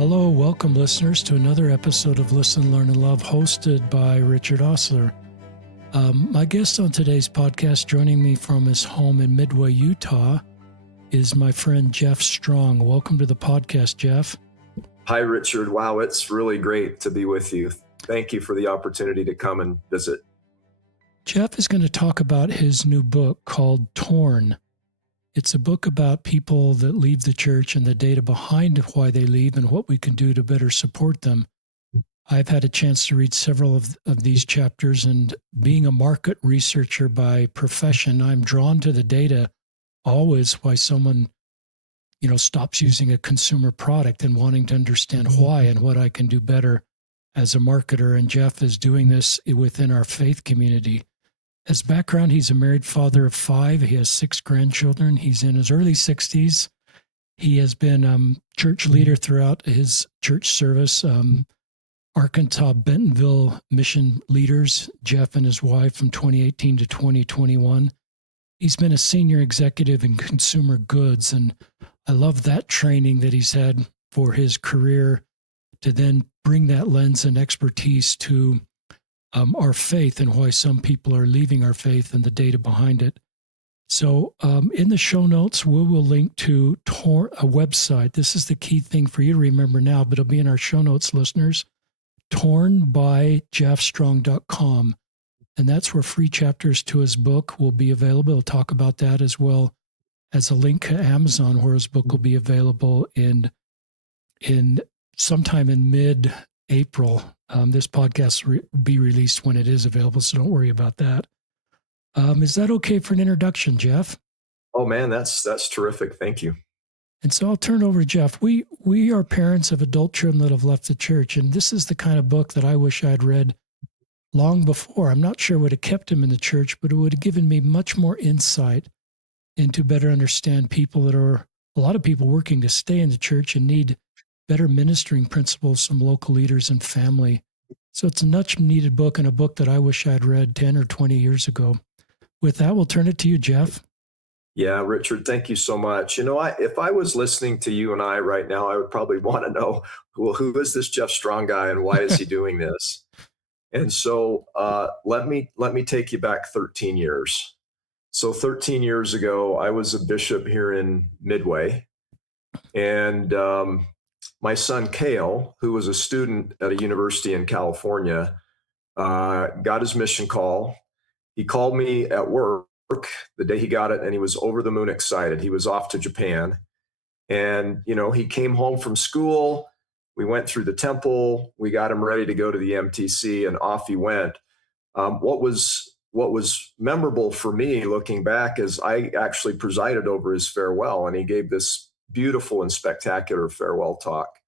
Hello, welcome listeners to another episode of Listen, Learn, and Love, hosted by Richard Osler. My guest on today's podcast, joining me from his home in Midway, Utah, is my friend Jeff Strong. Welcome to the podcast, Jeff. Hi, Richard. Wow, it's really great to be with you. Thank you for the opportunity to come and visit. Jeff is going to talk about his new book called Torn. It's a book about people that leave the church and the data behind why they leave and what we can do to better support them. I've had a chance to read several of these chapters, and being a market researcher by profession, I'm drawn to the data always why someone, stops using a consumer product and wanting to understand why and what I can do better as a marketer. And Jeff is doing this within our faith community. As background, he's a married father of 5. He has 6 grandchildren. He's in his early 60s. He has been church leader throughout his church service. Arkansas Bentonville mission leaders, Jeff and his wife, from 2018 to 2021. He's been a senior executive in consumer goods, and I love that training that he's had for his career to then bring that lens and expertise to our faith and why some people are leaving our faith and the data behind it. So in the show notes, we will link to a website. This is the key thing for you to remember now, but it'll be in our show notes, listeners. tornbyjeffstrong.com. And that's where free chapters to his book will be available. We'll talk about that, as well as a link to Amazon where his book will be available in sometime in mid-April. This podcast will be released when it is available, so don't worry about that. Is that okay for an introduction, Jeff? Oh man, that's terrific. Thank you. And so I'll turn it over to Jeff. We are parents of adult children that have left the church, and this is the kind of book that I wish I'd read long before. I'm not sure it would have kept him in the church, but it would have given me much more insight into better understand people that are, a lot of people working to stay in the church and need better ministering principles from local leaders and family. So it's a much needed book, and a book that I wish I'd read 10 or 20 years ago. With that, we'll turn it to you, Jeff. Yeah, Richard, thank you so much. If I was listening to you and I right now, I would probably want to know, well, who is this Jeff Strong guy and why is he doing this? And so let me take you back 13 years. So 13 years ago, I was a bishop here in Midway, and my son Cale, who was a student at a university in California, got his mission call. He called me at work the day he got it, and he was over the moon excited. He was off to Japan. And, he came home from school. We went through the temple. We got him ready to go to the MTC, and off he went. What was memorable for me looking back is I actually presided over his farewell, and he gave this beautiful and spectacular farewell talk.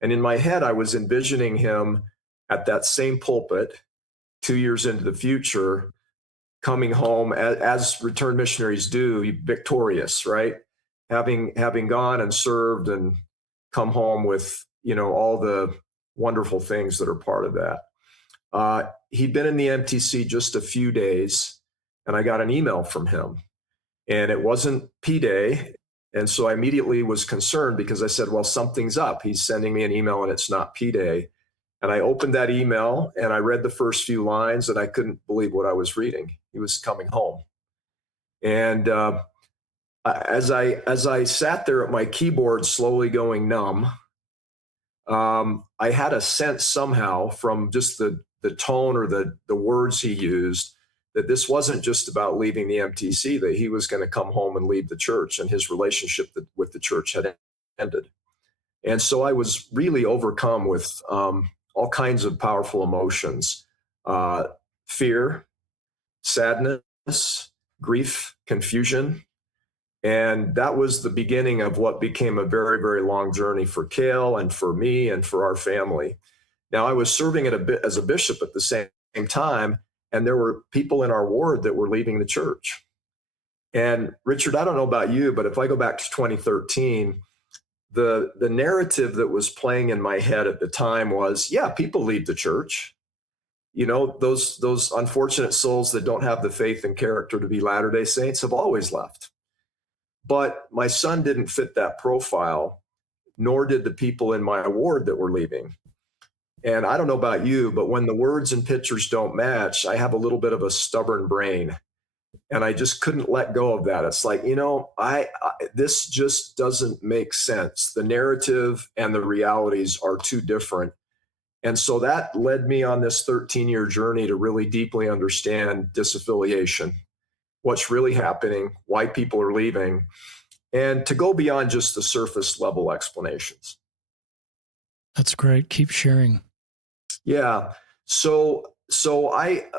And in my head, I was envisioning him at that same pulpit 2 years into the future, coming home as returned missionaries do, victorious, right? Having gone and served and come home with, all the wonderful things that are part of that. He'd been in the MTC just a few days, and I got an email from him, and it wasn't P-Day. And so I immediately was concerned because I said, well, something's up. He's sending me an email and it's not P-Day. And I opened that email and I read the first few lines, and I couldn't believe what I was reading. He was coming home. And as I sat there at my keyboard, slowly going numb, I had a sense somehow from just the tone or the words he used that this wasn't just about leaving the MTC, that he was going to come home and leave the church, and his relationship with the church had ended. And so I was really overcome with all kinds of powerful emotions, fear, sadness, grief, confusion. And that was the beginning of what became a very, very long journey for Cale and for me and for our family. Now, I was serving as a bishop at the same time, and there were people in our ward that were leaving the church. And Richard, I don't know about you, but if I go back to 2013, the narrative that was playing in my head at the time was, yeah, people leave the church. Those unfortunate souls that don't have the faith and character to be Latter-day Saints have always left. But my son didn't fit that profile. nor did the people in my ward that were leaving. And I don't know about you, but when the words and pictures don't match, I have a little bit of a stubborn brain. And I just couldn't let go of that. It's like, I this just doesn't make sense. The narrative and the realities are too different. And so that led me on this 13-year journey to really deeply understand disaffiliation, what's really happening, why people are leaving, and to go beyond just the surface level explanations. That's great. Keep sharing. Yeah. So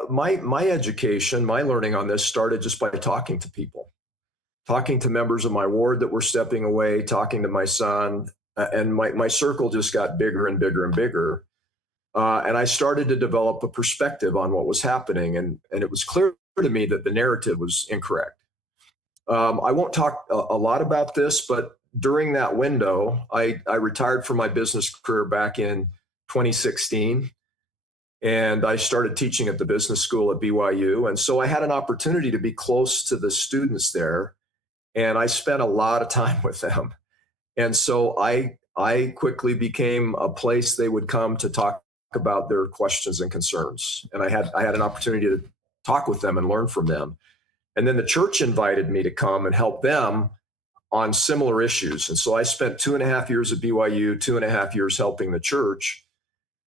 my education, my learning on this started just by talking to people, talking to members of my ward that were stepping away, talking to my son, and my circle just got bigger and bigger and bigger. And I started to develop a perspective on what was happening, and it was clear to me that the narrative was incorrect. I won't talk a lot about this, but during that window, I retired from my business career back in 2016. And I started teaching at the business school at BYU. And so I had an opportunity to be close to the students there. And I spent a lot of time with them. And so I quickly became a place they would come to talk about their questions and concerns. And I had an opportunity to talk with them and learn from them. And then the church invited me to come and help them on similar issues. And so I spent 2.5 years at BYU, 2.5 years helping the church.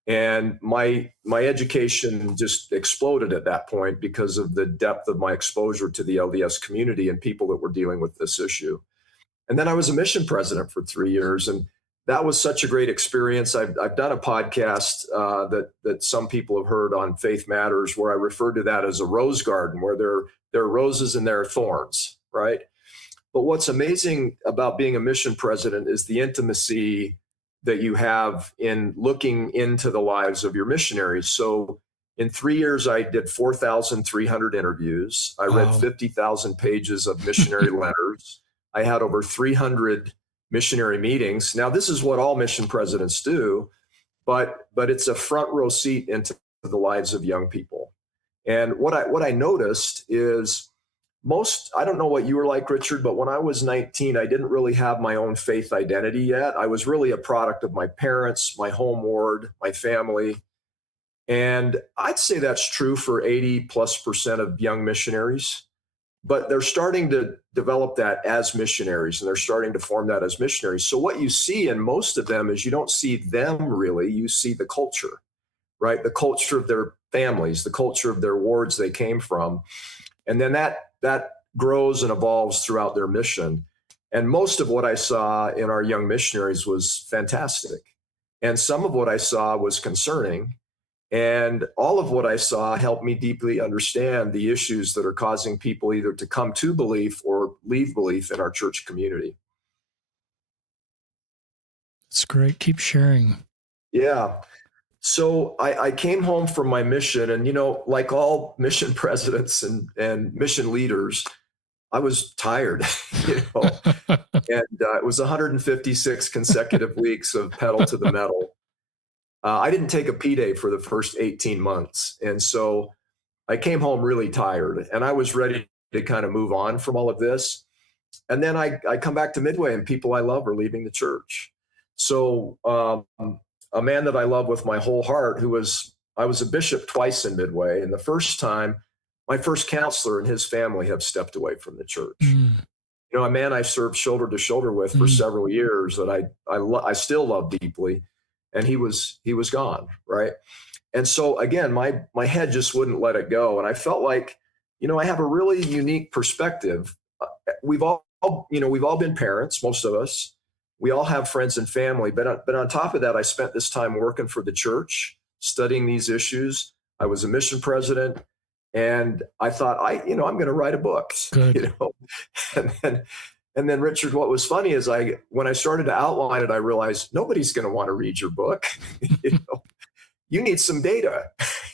And my education just exploded at that point because of the depth of my exposure to the LDS community and people that were dealing with this issue. And then I was a mission president for 3 years, and that was such a great experience. I've done a podcast that some people have heard on Faith Matters, where I refer to that as a rose garden, where there are roses and there are thorns, right? But what's amazing about being a mission president is the intimacy that you have in looking into the lives of your missionaries. So in 3 years, I did 4,300 interviews. I read 50,000 pages of missionary letters. I had over 300 missionary meetings. Now, this is what all mission presidents do, but it's a front row seat into the lives of young people. And what I noticed is I don't know what you were like, Richard, but when I was 19, I didn't really have my own faith identity yet. I was really a product of my parents, my home ward, my family. And I'd say that's true for 80+% of young missionaries, but they're starting to develop that as missionaries, and they're starting to form that as missionaries. So what you see in most of them is you don't see them really, you see the culture, right? The culture of their families, the culture of their wards they came from. And then that grows and evolves throughout their mission. And most of what I saw in our young missionaries was fantastic. And some of what I saw was concerning. And all of what I saw helped me deeply understand the issues that are causing people either to come to belief or leave belief in our church community. It's great. Keep sharing. Yeah. So I came home from my mission, and, like all mission presidents and mission leaders, I was tired, and it was 156 consecutive weeks of pedal to the metal. I didn't take a P day for the first 18 months. And so I came home really tired, and I was ready to kind of move on from all of this. And then I come back to Midway, and people I love are leaving the church. So a man that I love with my whole heart, I was a bishop twice in Midway. And the first time, my first counselor and his family have stepped away from the church. A man I served shoulder to shoulder with for several years that I still love deeply. And he was gone, right? And so again, my head just wouldn't let it go. And I felt like, I have a really unique perspective. We've all been parents, most of us. We all have friends and family, but on top of that, I spent this time working for the church, studying these issues. I was a mission president, and I thought, I'm going to write a book. Good. And then, Richard, what was funny is when I started to outline it, I realized nobody's going to want to read your book. You need some data.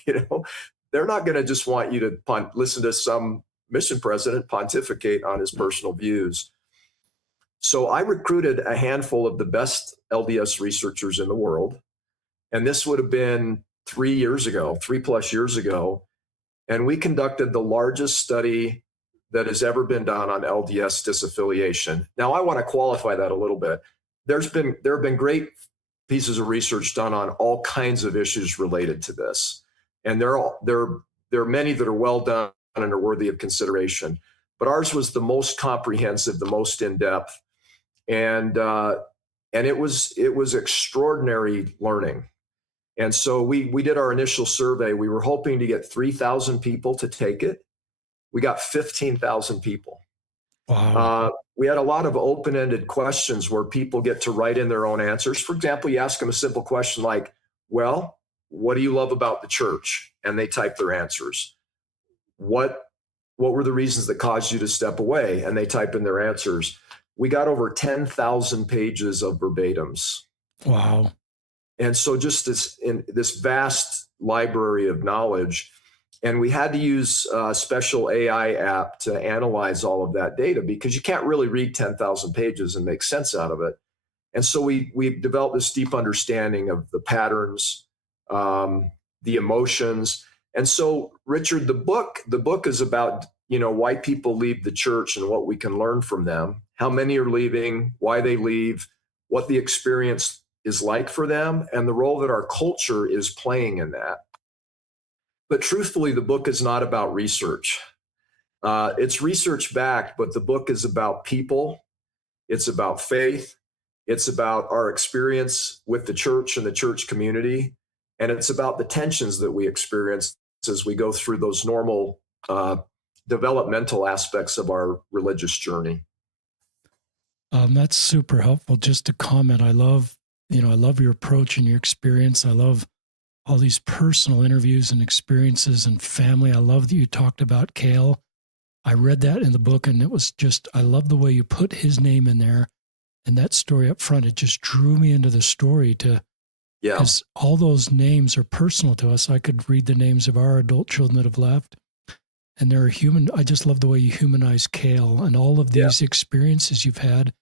They're not going to just want you to listen to some mission president pontificate on his personal views. So I recruited a handful of the best LDS researchers in the world. And this would have been 3+ years ago. And we conducted the largest study that has ever been done on LDS disaffiliation. Now, I want to qualify that a little bit. there have been great pieces of research done on all kinds of issues related to this, and there are many that are well done and are worthy of consideration. But ours was the most comprehensive, the most in depth, and it was extraordinary learning. And so we did our initial survey. We were hoping to get 3,000 people to take it. We got 15,000 people. Wow. We had a lot of open-ended questions where people get to write in their own answers. For example, you ask them a simple question like, well, what do you love about the church? And they type their answers. What were the reasons that caused you to step away? And they type in their answers. We got over 10,000 pages of verbatims. Wow. And so just this vast library of knowledge. And we had to use a special AI app to analyze all of that data because you can't really read 10,000 pages and make sense out of it. And so we developed this deep understanding of the patterns, the emotions. And so, Richard, the book is about, why people leave the church and what we can learn from them, how many are leaving, why they leave, what the experience is like for them, and the role that our culture is playing in that. But truthfully, the book is not about research. It's research backed, but the book is about people. It's about faith. It's about our experience with the church and the church community. And it's about the tensions that we experience as we go through those normal developmental aspects of our religious journey. That's super helpful. Just to comment, I love your approach and your experience. I love all these personal interviews and experiences and family. I love that you talked about Cale. I read that in the book, and it was just, I love the way you put his name in there and that story up front. It just drew me into the story because all those names are personal to us. I could read the names of our adult children that have left, and they're human. I just love the way you humanize Cale and all of these experiences you've had,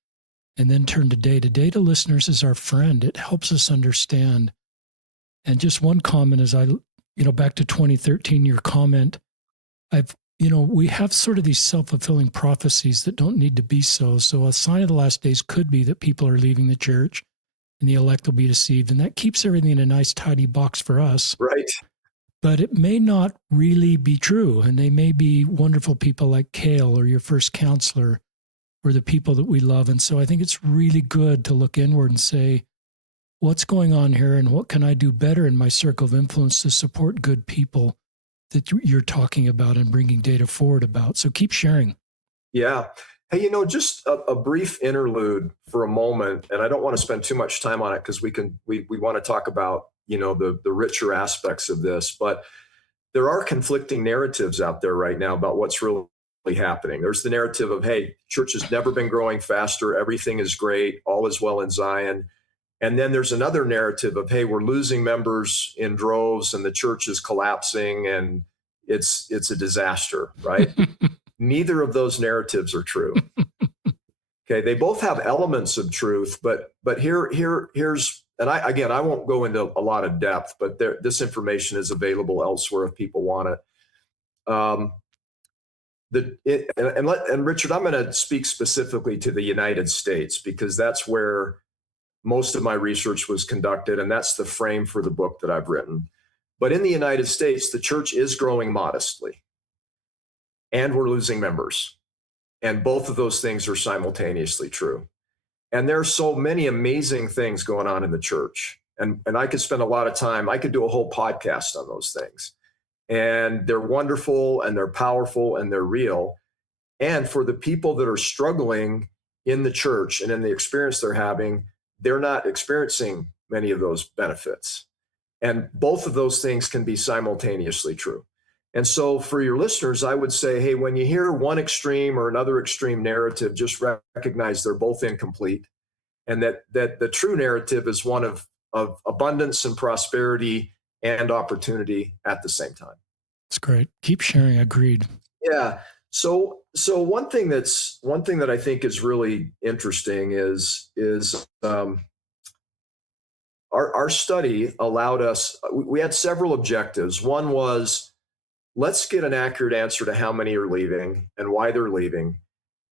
and then turn to data. Data listeners is our friend. It helps us understand. And just one comment is back to 2013, your comment, we have sort of these self-fulfilling prophecies that don't need to be so. So a sign of the last days could be that people are leaving the church and the elect will be deceived. And that keeps everything in a nice, tidy box for us. Right. But it may not really be true. And they may be wonderful people like Cale or your first counselor or the people that we love. And so I think it's really good to look inward and say, what's going on here and what can I do better in my circle of influence to support good people that you're talking about and bringing data forward about? So keep sharing. Yeah. Hey, just a brief interlude for a moment, and I don't want to spend too much time on it because we want to talk about, the richer aspects of this, but there are conflicting narratives out there right now about what's really happening. There's the narrative of, hey, church has never been growing faster. Everything is great. All is well in Zion. And then there's another narrative of, hey, we're losing members in droves and the church is collapsing and it's a disaster, right? Neither of those narratives are true. Okay, they both have elements of truth, but here's, and I won't go into a lot of depth, but this information is available elsewhere if people want it. And Richard, I'm going to speak specifically to the United States because that's where most of my research was conducted, and that's the frame for the book that I've written. But in the United States, the church is growing modestly, and we're losing members. And both of those things are simultaneously true. And there are so many amazing things going on in the church. And I could spend a lot of time, I could do a whole podcast on those things. And they're wonderful, and they're powerful, and they're real. And for the people that are struggling in the church and in the experience they're having, they're not experiencing many of those benefits. And both of those things can be simultaneously true. And so for your listeners, I would say, hey, when you hear one extreme or another extreme narrative, just recognize they're both incomplete. And that the true narrative is one of abundance and prosperity and opportunity at the same time. That's great. Keep sharing. Agreed. Yeah. So one thing that I think is really interesting is our study allowed us. We had several objectives. One was, let's get an accurate answer to how many are leaving and why they're leaving.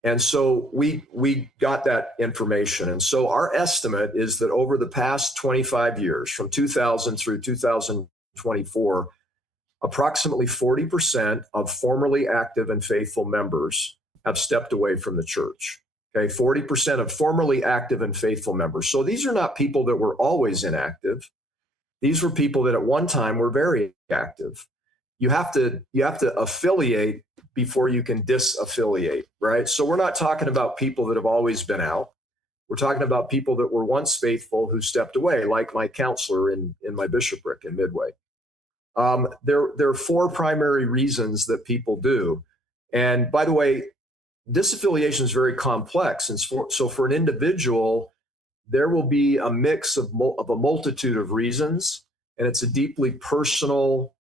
And so we got that information. And so our estimate is that over the past 25 years, from 2000 through 2024, approximately 40% of formerly active and faithful members have stepped away from the church. Okay, 40% of formerly active and faithful members. So these are not people that were always inactive. These were people that at one time were very active. You have to affiliate before you can disaffiliate, right? So we're not talking about people that have always been out. We're talking about people that were once faithful who stepped away, like my counselor in my bishopric in Midway. There are four primary reasons that people do. And by the way, disaffiliation is very complex. And so for an individual, there will be a mix of a multitude of reasons, and it's a deeply personal,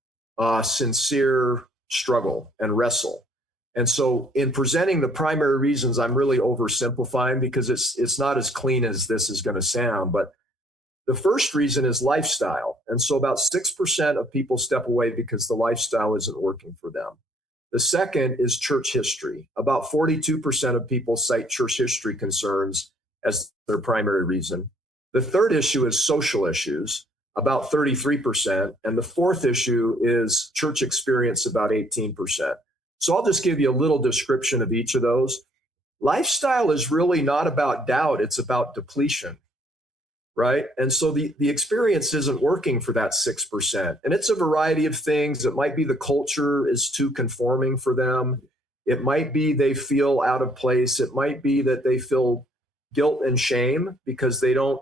sincere struggle and wrestle. And so in presenting the primary reasons, I'm really oversimplifying because it's not as clean as this is going to sound. But the first reason is lifestyle. And so about 6% of people step away because the lifestyle isn't working for them. The second is church history. About 42% of people cite church history concerns as their primary reason. The third issue is social issues, about 33%. And the fourth issue is church experience, about 18%. So I'll just give you a little description of each of those. Lifestyle is really not about doubt, it's about depletion, right? And so the experience isn't working for that 6%. And it's a variety of things. It might be the culture is too conforming for them. It might be they feel out of place. It might be that they feel guilt and shame because the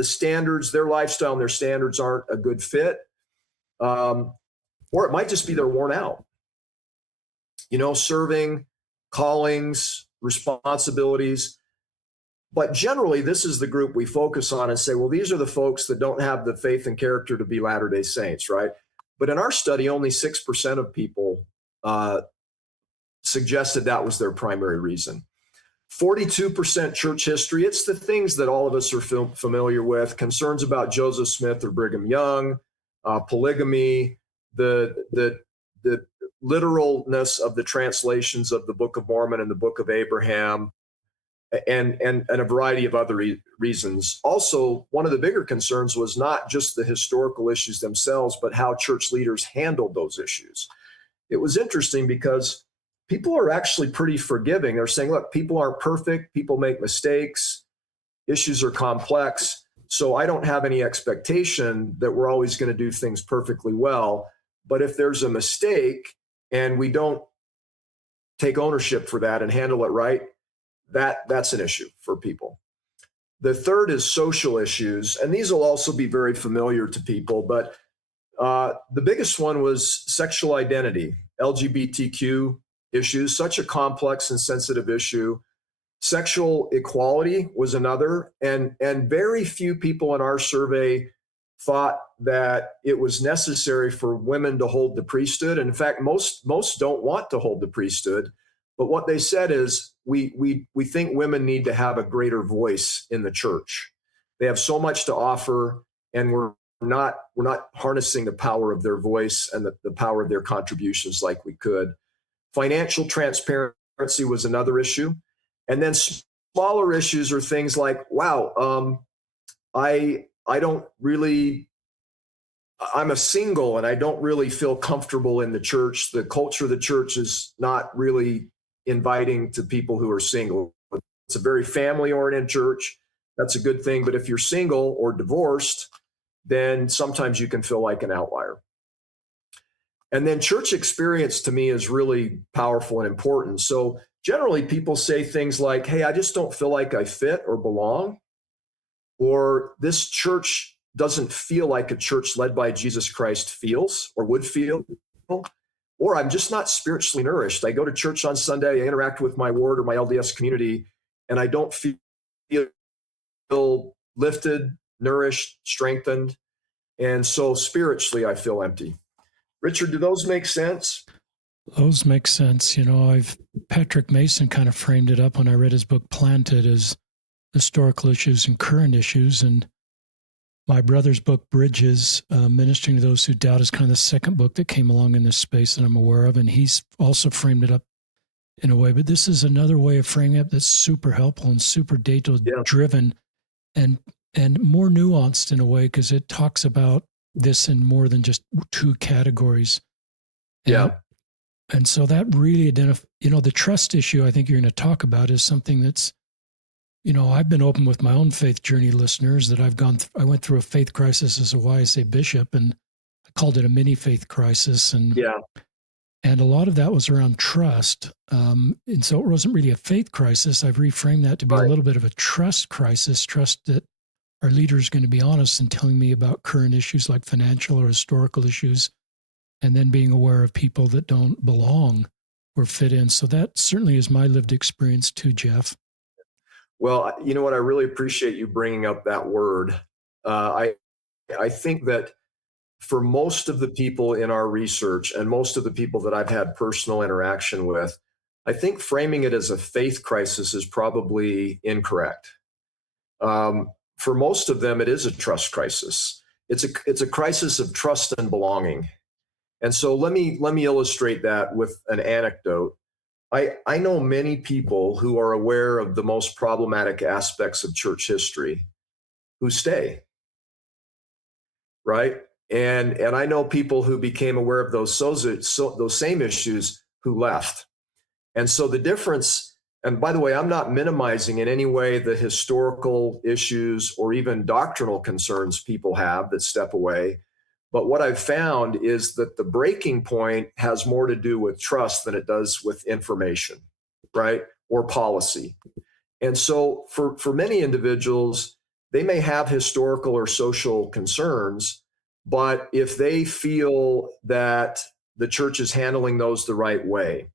standards, their lifestyle and their standards aren't a good fit. Or it might just be they're worn out. Serving, callings, responsibilities. But generally, this is the group we focus on and say, well, these are the folks that don't have the faith and character to be Latter-day Saints, right? But in our study, only 6% of people suggested that was their primary reason. 42% church history. It's the things that all of us are familiar with: concerns about Joseph Smith or Brigham Young, polygamy, the literalness of the translations of the Book of Mormon and the Book of Abraham, and a variety of other reasons. Also, one of the bigger concerns was not just the historical issues themselves, but how church leaders handled those issues. It was interesting because people are actually pretty forgiving. They're saying, look, people aren't perfect. People make mistakes. Issues are complex. So I don't have any expectation that we're always going to do things perfectly well. But if there's a mistake and we don't take ownership for that and handle it right, that's an issue for people. The third is social issues. And these will also be very familiar to people. But the biggest one was sexual identity, LGBTQ issues, such a complex and sensitive issue. Sexual equality was another, and very few people in our survey thought that it was necessary for women to hold the priesthood. And in fact, most don't want to hold the priesthood. But what they said is, we think women need to have a greater voice in the church. They have so much to offer, and we're not harnessing the power of their voice and the power of their contributions like we could. Financial transparency was another issue. And then smaller issues are things like, wow, I'm a single and I don't really feel comfortable in the church. The culture of the church is not really inviting to people who are single. It's a very family-oriented church. That's a good thing. But if you're single or divorced, then sometimes you can feel like an outlier. And then church experience to me is really powerful and important. So generally people say things like, hey, I just don't feel like I fit or belong, or this church doesn't feel like a church led by Jesus Christ feels or would feel, or I'm just not spiritually nourished. I go to church on Sunday, I interact with my ward or my LDS community, and I don't feel lifted, nourished, strengthened. And so spiritually, I feel empty. Richard, do those make sense? Those make sense. Patrick Mason kind of framed it up when I read his book Planted as historical issues and current issues. And my brother's book Bridges, Ministering to Those Who Doubt, is kind of the second book that came along in this space that I'm aware of. And he's also framed it up in a way, but this is another way of framing it that's super helpful and super data Yeah. driven and more nuanced in a way, because it talks about this in more than just two categories. Yeah. And so that really the trust issue I think you're going to talk about is something that's, I've been open with my own faith journey listeners that I went through a faith crisis as a YSA bishop, and I called it a mini faith crisis. And a lot of that was around trust. And so it wasn't really a faith crisis. I've reframed that to be a little bit of a trust crisis, trust that our leader is going to be honest in telling me about current issues like financial or historical issues, and then being aware of people that don't belong or fit in. So that certainly is my lived experience too, Jeff. Well, you know what? I really appreciate you bringing up that word. I think that for most of the people in our research and most of the people that I've had personal interaction with, I think framing it as a faith crisis is probably incorrect. For most of them, it is a trust crisis. It's a crisis of trust and belonging. And so let me illustrate that with an anecdote. I know many people who are aware of the most problematic aspects of church history who stay, right? And I know people who became aware of those same issues who left. And so the difference, and by the way, I'm not minimizing in any way the historical issues or even doctrinal concerns people have that step away. But what I've found is that the breaking point has more to do with trust than it does with information, right? Or policy. And so for many individuals, they may have historical or social concerns, but if they feel that the church is handling those the right way,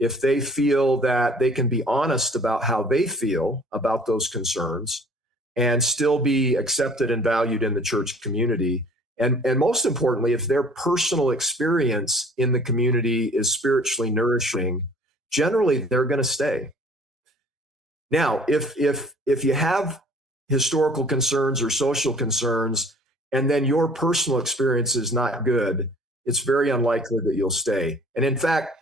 if they feel that they can be honest about how they feel about those concerns and still be accepted and valued in the church community, and most importantly, if their personal experience in the community is spiritually nourishing, generally they're going to stay. Now, if you have historical concerns or social concerns, and then your personal experience is not good, it's very unlikely that you'll stay. And in fact,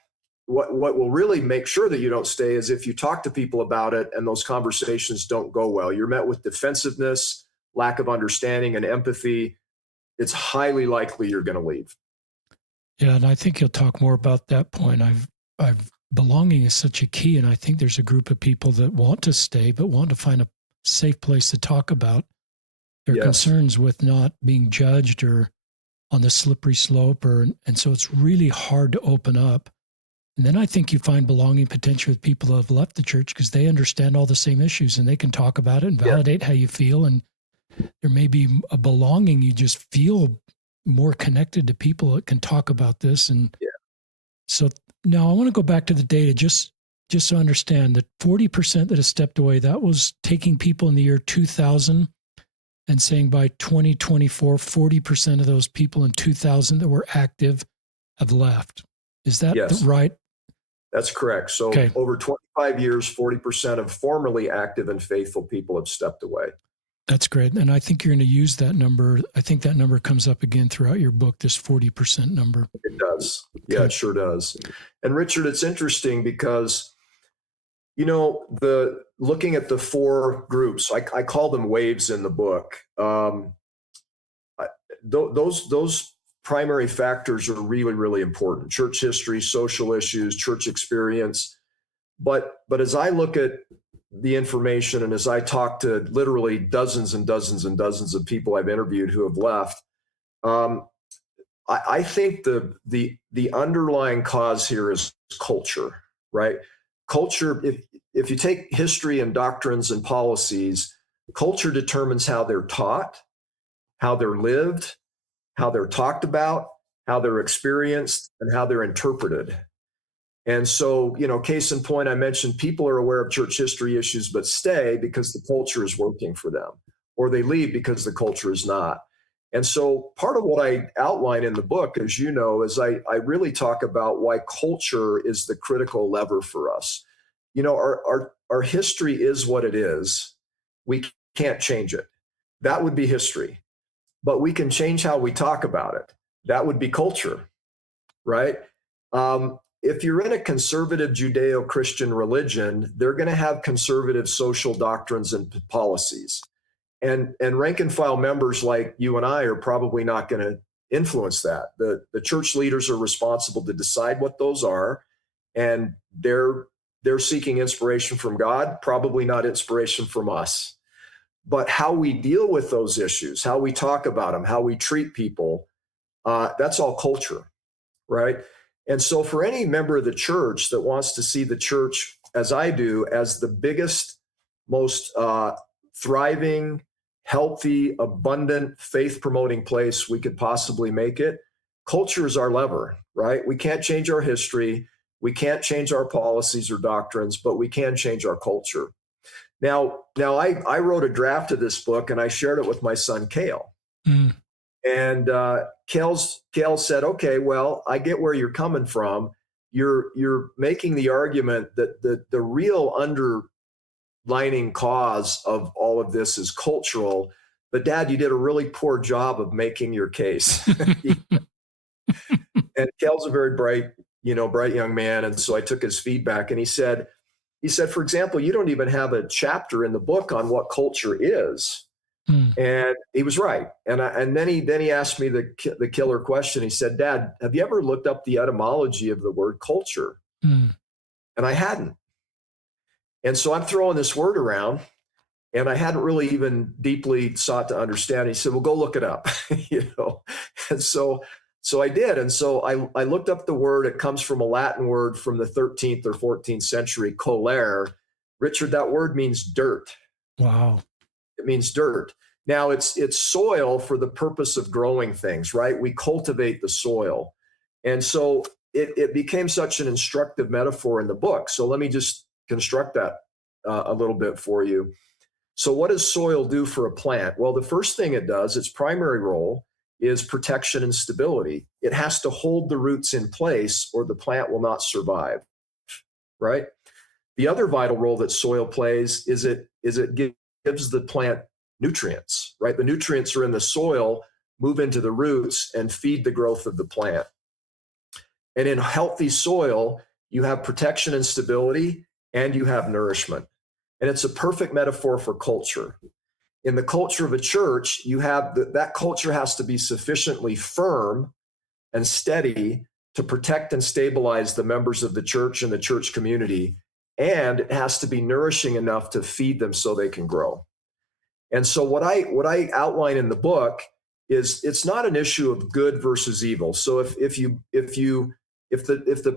what will really make sure that you don't stay is if you talk to people about it and those conversations don't go well. You're met with defensiveness, lack of understanding, and empathy. It's highly likely you're going to leave. Yeah, and I think you'll talk more about that point. I've belonging is such a key, and I think there's a group of people that want to stay but want to find a safe place to talk about their concerns with not being judged or on the slippery slope, and so it's really hard to open up. And then I think you find belonging potentially with people that have left the church because they understand all the same issues and they can talk about it and validate how you feel. And there may be a belonging. You just feel more connected to people that can talk about this. And so now I want to go back to the data just so I understand that 40% that have stepped away, that was taking people in the year 2000 and saying by 2024, 40% of those people in 2000 that were active have left. Is that right? That's correct. So over 25 years, 40% of formerly active and faithful people have stepped away. That's great. And I think you're going to use that number. I think that number comes up again throughout your book, this 40% number. It does. Yeah, it sure does. And Richard, it's interesting because, looking at the four groups, I call them waves in the book. Those primary factors are really, really important. Church history, social issues, church experience. But as I look at the information and as I talk to literally dozens and dozens and dozens of people I've interviewed who have left, I think the underlying cause here is culture, right? Culture, if you take history and doctrines and policies, culture determines how they're taught, how they're lived, how they're talked about, how they're experienced, and how they're interpreted. And so, case in point, I mentioned people are aware of church history issues, but stay because the culture is working for them, or they leave because the culture is not. And so part of what I outline in the book, as you know, is I really talk about why culture is the critical lever for us. Our history is what it is. We can't change it. That would be history. But we can change how we talk about it. That would be culture, right? if you're in a conservative Judeo-Christian religion, they're going to have conservative social doctrines and policies. And rank and file members like you and I are probably not going to influence that. The church leaders are responsible to decide what those are, and they're seeking inspiration from God, probably not inspiration from us. But how we deal with those issues, how we talk about them, how we treat people, that's all culture, right? And so for any member of the church that wants to see the church, as I do, as the biggest, most thriving, healthy, abundant, faith-promoting place we could possibly make it, culture is our lever, right? We can't change our history. We can't change our policies or doctrines, but we can change our culture. Now I wrote a draft of this book and I shared it with my son, Cale. Mm. And Cale said, okay, well, I get where you're coming from. You're making the argument that the real underlining cause of all of this is cultural. But Dad, you did a really poor job of making your case. And Cale's a very bright young man. And so I took his feedback and he said, for example, you don't even have a chapter in the book on what culture is. And he was right. And then he asked me the killer question. He said, Dad, have you ever looked up the etymology of the word culture? And I hadn't. And so I'm throwing this word around and I hadn't really even deeply sought to understand. He said, well, go look it up, And so I did. And so I looked up the word. It comes from a Latin word from the 13th or 14th century, colere. Richard, that word means dirt. Wow. It means dirt. Now it's soil for the purpose of growing things, right? We cultivate the soil. And so it became such an instructive metaphor in the book. So let me just construct that a little bit for you. So what does soil do for a plant? Well, the first thing it does, its primary role, is protection and stability. It has to hold the roots in place or the plant will not survive, right? The other vital role that soil plays is it gives the plant nutrients, right? The nutrients are in the soil, move into the roots and feed the growth of the plant. And in healthy soil, you have protection and stability and you have nourishment. And it's a perfect metaphor for culture. In the culture of a church, you have that culture has to be sufficiently firm and steady to protect and stabilize the members of the church and the church community. And it has to be nourishing enough to feed them so they can grow. And so what I outline in the book is it's not an issue of good versus evil. So if the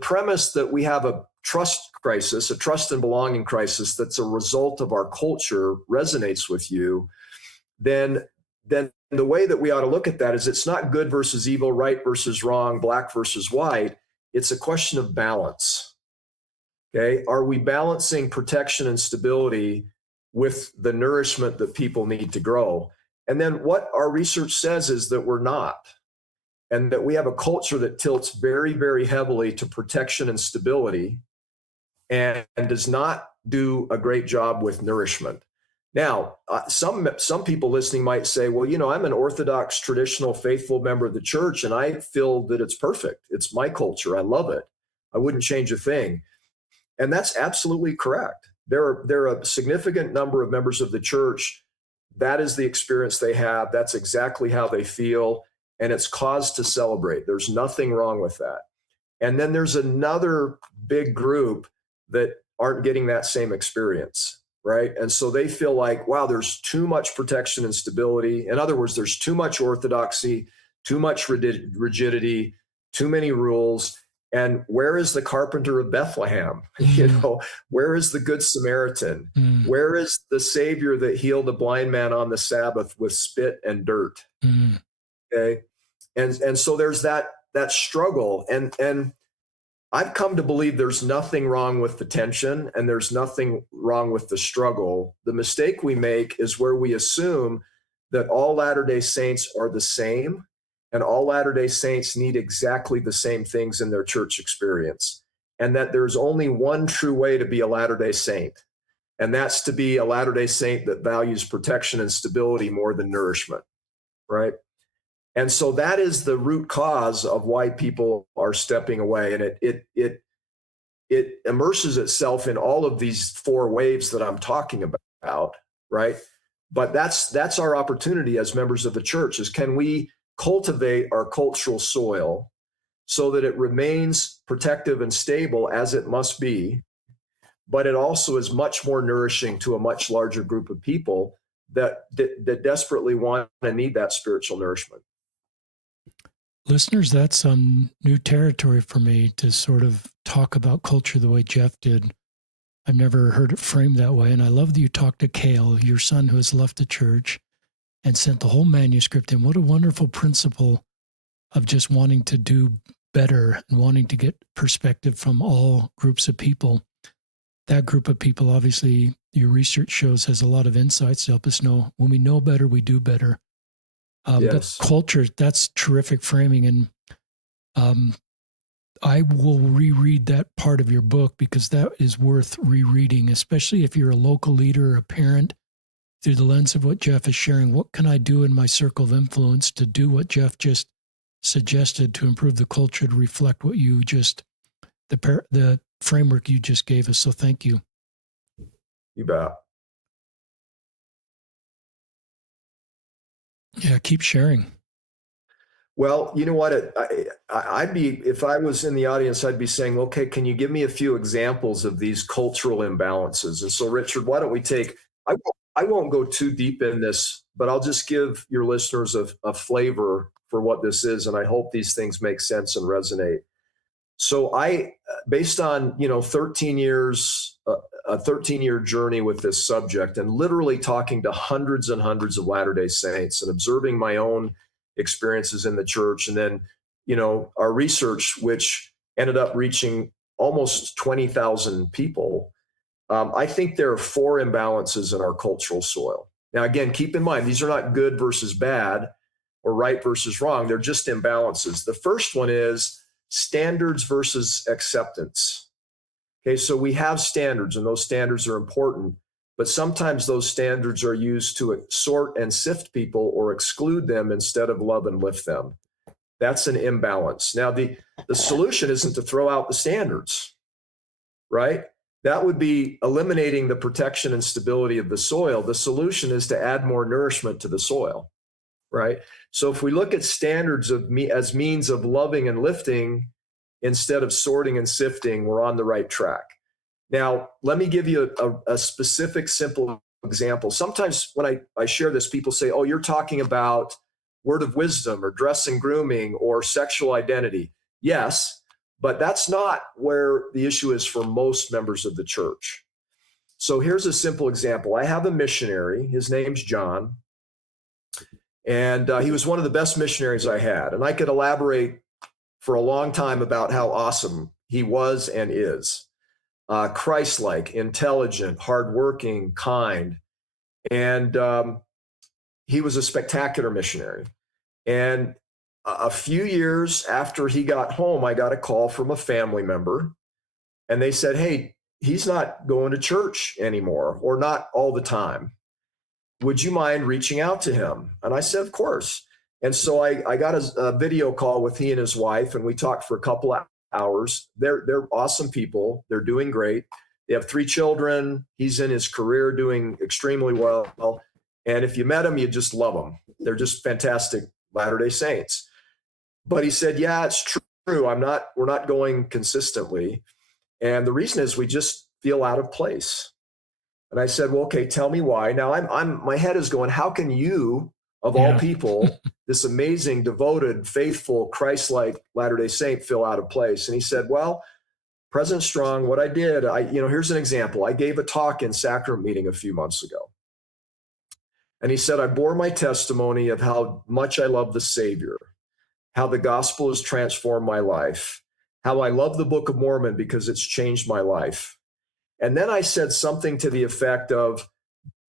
premise that we have a trust crisis, a trust and belonging crisis that's a result of our culture resonates with you, then the way that we ought to look at that is it's not good versus evil, right versus wrong, black versus white. It's a question of balance. Okay, are we balancing protection and stability with the nourishment that people need to grow? And then what our research says is that we're not, and that we have a culture that tilts very, very heavily to protection and stability and does not do a great job with nourishment. Now, some people listening might say, well, I'm an Orthodox, traditional, faithful member of the church, and I feel that it's perfect. It's my culture. I love it. I wouldn't change a thing. And that's absolutely correct. There are a significant number of members of the church. That is the experience they have. That's exactly how they feel. And it's cause to celebrate. There's nothing wrong with that. And then there's another big group that aren't getting that same experience, right? And so they feel like, wow, there's too much protection and stability. In other words, there's too much orthodoxy, too much rigidity, too many rules. And where is the carpenter of Bethlehem? Where is the good Samaritan? Where is the Savior that healed a blind man on the Sabbath with spit and dirt? Okay. And so there's that struggle. And I've come to believe there's nothing wrong with the tension and there's nothing wrong with the struggle. The mistake we make is where we assume that all Latter-day Saints are the same and all Latter-day Saints need exactly the same things in their church experience, and that there's only one true way to be a Latter-day Saint, and that's to be a Latter-day Saint that values protection and stability more than nourishment, right? And so that is the root cause of why people are stepping away. And it immerses itself in all of these four waves that I'm talking about, right? But that's our opportunity as members of the church, is can we cultivate our cultural soil so that it remains protective and stable as it must be, but it also is much more nourishing to a much larger group of people that desperately want and need that spiritual nourishment. Listeners, that's some new territory for me to sort of talk about culture the way Jeff did. I've never heard it framed that way. And I love that you talked to Cale, your son who has left the church, and sent the whole manuscript in. What a wonderful principle of just wanting to do better and wanting to get perspective from all groups of people. That group of people, obviously, your research shows, has a lot of insights to help us know when we know better, we do better. Yes. But culture, that's terrific framing. And I will reread that part of your book because that is worth rereading, especially if you're a local leader or a parent, through the lens of what Jeff is sharing. What can I do in my circle of influence to do what Jeff just suggested to improve the culture to reflect what you just, the framework you just gave us. So thank you. You bet. Yeah, keep sharing. Well, you know what? I'd be, if I was in the audience, I'd be saying, okay, can you give me a few examples of these cultural imbalances? And so, Richard, why don't we take, I won't go too deep in this, but I'll just give your listeners a flavor for what this is. And I hope these things make sense and resonate. So based on, 13 years, a 13-year journey with this subject, and literally talking to hundreds and hundreds of Latter-day Saints and observing my own experiences in the church. And then, our research, which ended up reaching almost 20,000 people. I think there are four imbalances in our cultural soil. Now, again, keep in mind, these are not good versus bad or right versus wrong. They're just imbalances. The first one is standards versus acceptance. Okay, so we have standards, and those standards are important, but sometimes those standards are used to sort and sift people or exclude them instead of love and lift them. That's an imbalance. Now, the solution isn't to throw out the standards, right? That would be eliminating the protection and stability of the soil. The solution is to add more nourishment to the soil, right? So if we look at standards as means of loving and lifting instead of sorting and sifting, we're on the right track. Now, let me give you a specific, simple example. Sometimes when I share this, people say, oh, you're talking about word of wisdom or dress and grooming or sexual identity. Yes, but that's not where the issue is for most members of the church. So here's a simple example. I have a missionary. His name's John. And he was one of the best missionaries I had. And I could elaborate for a long time about how awesome he was and is. Christ-like, intelligent, hardworking, kind. And he was a spectacular missionary. And a few years after he got home, I got a call from a family member. And they said, hey, he's not going to church anymore, or not all the time. Would you mind reaching out to him? And I said, of course. And so I got a video call with he and his wife, and we talked for a couple of hours. They're awesome people. They're doing great. They have 3 children. He's in his career doing extremely well. And if you met him, you just love them. They're just fantastic Latter-day Saints. But he said, yeah, it's true. We're not going consistently. And the reason is we just feel out of place. And I said, well, okay, tell me why. Now my head is going, how can you, of all people, this amazing, devoted, faithful, Christ-like Latter-day Saint, feel out of place? And he said, well, President Strong, what I did, here's an example. I gave a talk in Sacrament meeting a few months ago. And he said, I bore my testimony of how much I love the Savior, how the gospel has transformed my life, how I love the Book of Mormon because it's changed my life. And then I said something to the effect of,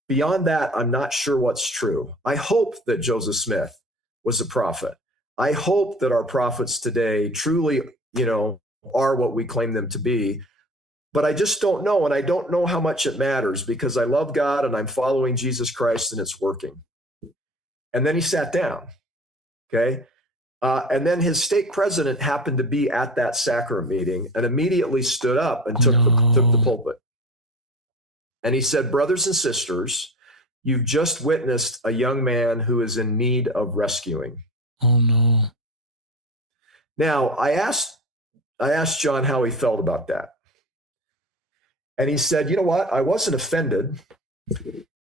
beyond that, I'm not sure what's true. I hope that Joseph Smith was a prophet. I hope that our prophets today truly, are what we claim them to be. But I just don't know. And I don't know how much it matters because I love God and I'm following Jesus Christ and it's working. And then he sat down. Okay. And then his stake president happened to be at that sacrament meeting and immediately stood up and took the pulpit. And he said, brothers and sisters, you've just witnessed a young man who is in need of rescuing. Oh, no. Now, I asked John how he felt about that. And he said, you know what? I wasn't offended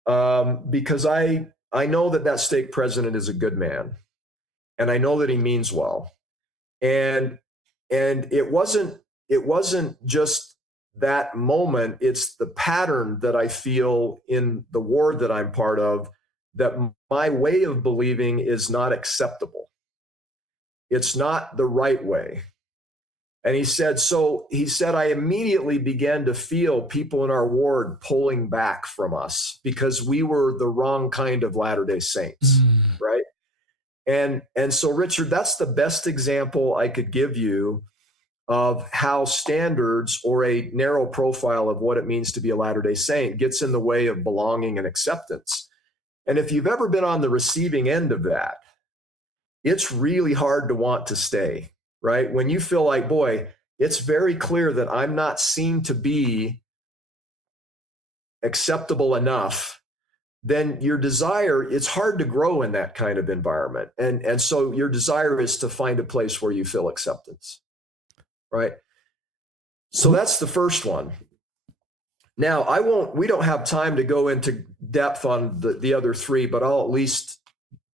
because I know that stake president is a good man. And I know that he means well. And it wasn't just that moment. It's the pattern that I feel in the ward that I'm part of, that my way of believing is not acceptable. It's not the right way. And he said, I immediately began to feel people in our ward pulling back from us because we were the wrong kind of Latter-day Saints, right? And so, Richard, that's the best example I could give you of how standards or a narrow profile of what it means to be a Latter-day Saint gets in the way of belonging and acceptance. And if you've ever been on the receiving end of that, it's really hard to want to stay, right? When you feel like, boy, it's very clear that I'm not seen to be acceptable enough, then your desire, it's hard to grow in that kind of environment. And so your desire is to find a place where you feel acceptance, right? So that's the first one. Now, we don't have time to go into depth on the other three, but I'll at least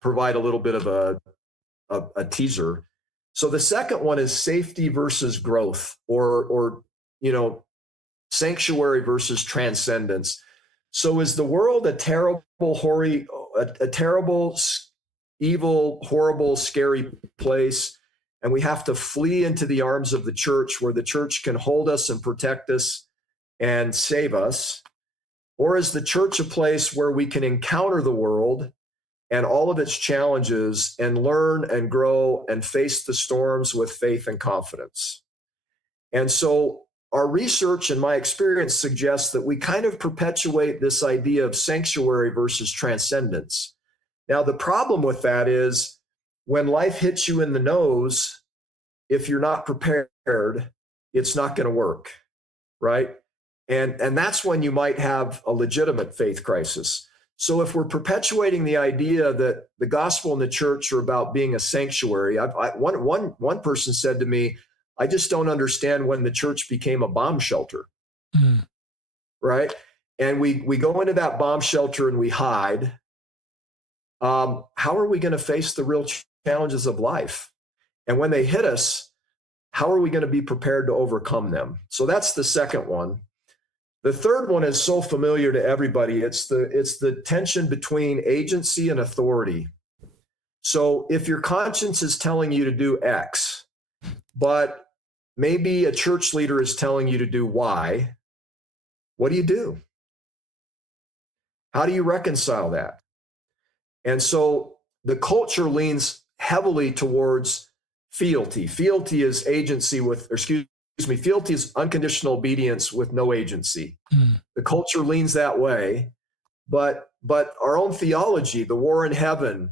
provide a little bit of a teaser. So the second one is safety versus growth, or sanctuary versus transcendence. So is the world a terrible, evil, horrible, scary place, and we have to flee into the arms of the church where the church can hold us and protect us and save us? Or is the church a place where we can encounter the world and all of its challenges and learn and grow and face the storms with faith and confidence? And so our research and my experience suggests that we kind of perpetuate this idea of sanctuary versus transcendence. Now, the problem with that is when life hits you in the nose, if you're not prepared, it's not going to work, right? And that's when you might have a legitimate faith crisis. So if we're perpetuating the idea that the gospel and the church are about being a sanctuary, one person said to me, I just don't understand when the church became a bomb shelter, right? And we go into that bomb shelter and we hide. How are we going to face the real challenges of life? And when they hit us, how are we going to be prepared to overcome them? So that's the second one. The third one is so familiar to everybody. It's the tension between agency and authority. So if your conscience is telling you to do X, but maybe a church leader is telling you to do Y, what do you do? How do you reconcile that? And so the culture leans heavily towards fealty. Fealty is fealty is unconditional obedience with no agency. The culture leans that way, but our own theology, the war in heaven,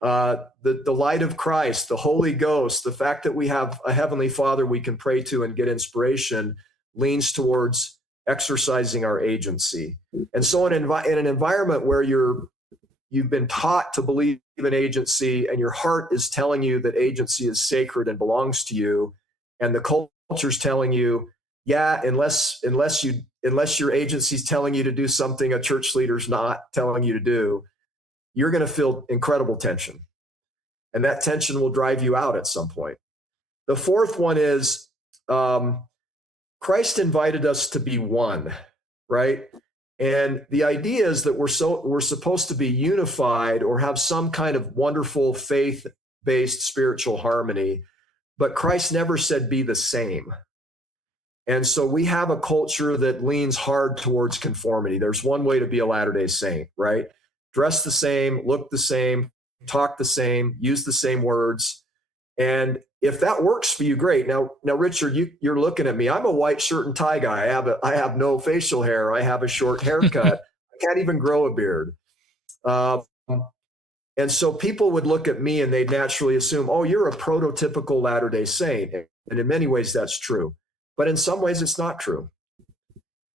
the light of Christ, the Holy Ghost, the fact that we have a Heavenly Father we can pray to and get inspiration, leans towards exercising our agency. And so in an environment where you've been taught to believe in agency and your heart is telling you that agency is sacred and belongs to you, and the culture's telling you, yeah, unless your agency's telling you to do something a church leader's not telling you to do, you're going to feel incredible tension. And that tension will drive you out at some point. The fourth one is Christ invited us to be one, right? And the idea is that we're supposed to be unified or have some kind of wonderful faith-based spiritual harmony, but Christ never said be the same. And so we have a culture that leans hard towards conformity. There's one way to be a Latter-day Saint, right? Dress the same, look the same, talk the same, use the same words. And if that works for you, great. Now, Richard, you're looking at me. I'm a white shirt and tie guy. I have no facial hair. I have a short haircut. I can't even grow a beard. And so people would look at me and they'd naturally assume, oh, you're a prototypical Latter-day Saint. And in many ways, that's true. But in some ways, it's not true.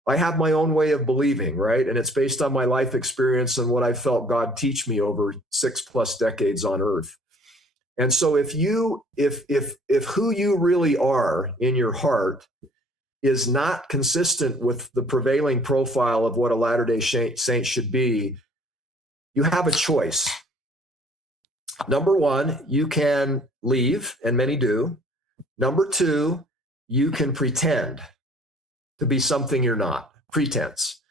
I have my own way of believing, right? And it's based on my life experience and what I felt God teach me over 6+ decades on earth. And so if who you really are in your heart is not consistent with the prevailing profile of what a Latter-day Saint should be, you have a choice. Number one, you can leave, and many do. Number two, you can pretend to be something you're not, pretense.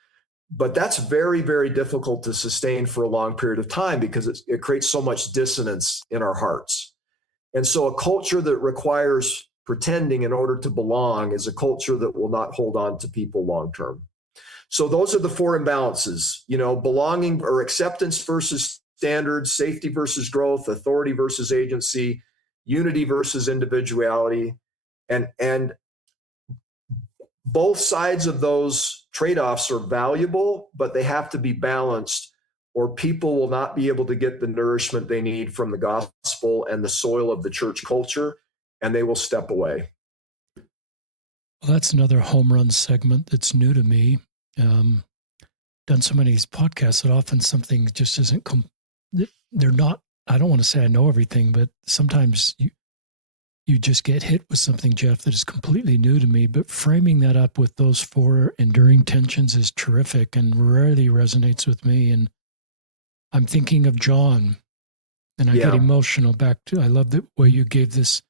But that's very, very difficult to sustain for a long period of time because it creates so much dissonance in our hearts. And so a culture that requires pretending in order to belong is a culture that will not hold on to people long term. So those are the four imbalances, belonging or acceptance versus standards, safety versus growth, authority versus agency, unity versus individuality. And both sides of those trade-offs are valuable, but they have to be balanced, or people will not be able to get the nourishment they need from the gospel and the soil of the church culture, and they will step away. Well, that's another home run segment that's new to me. Done so many of these podcasts that often something just isn't, they're not, I don't want to say I know everything, but sometimes you just get hit with something, Jeff, that is completely new to me. But framing that up with those four enduring tensions is terrific and rarely resonates with me. And I'm thinking of John, and I get emotional back to, I love the way you gave this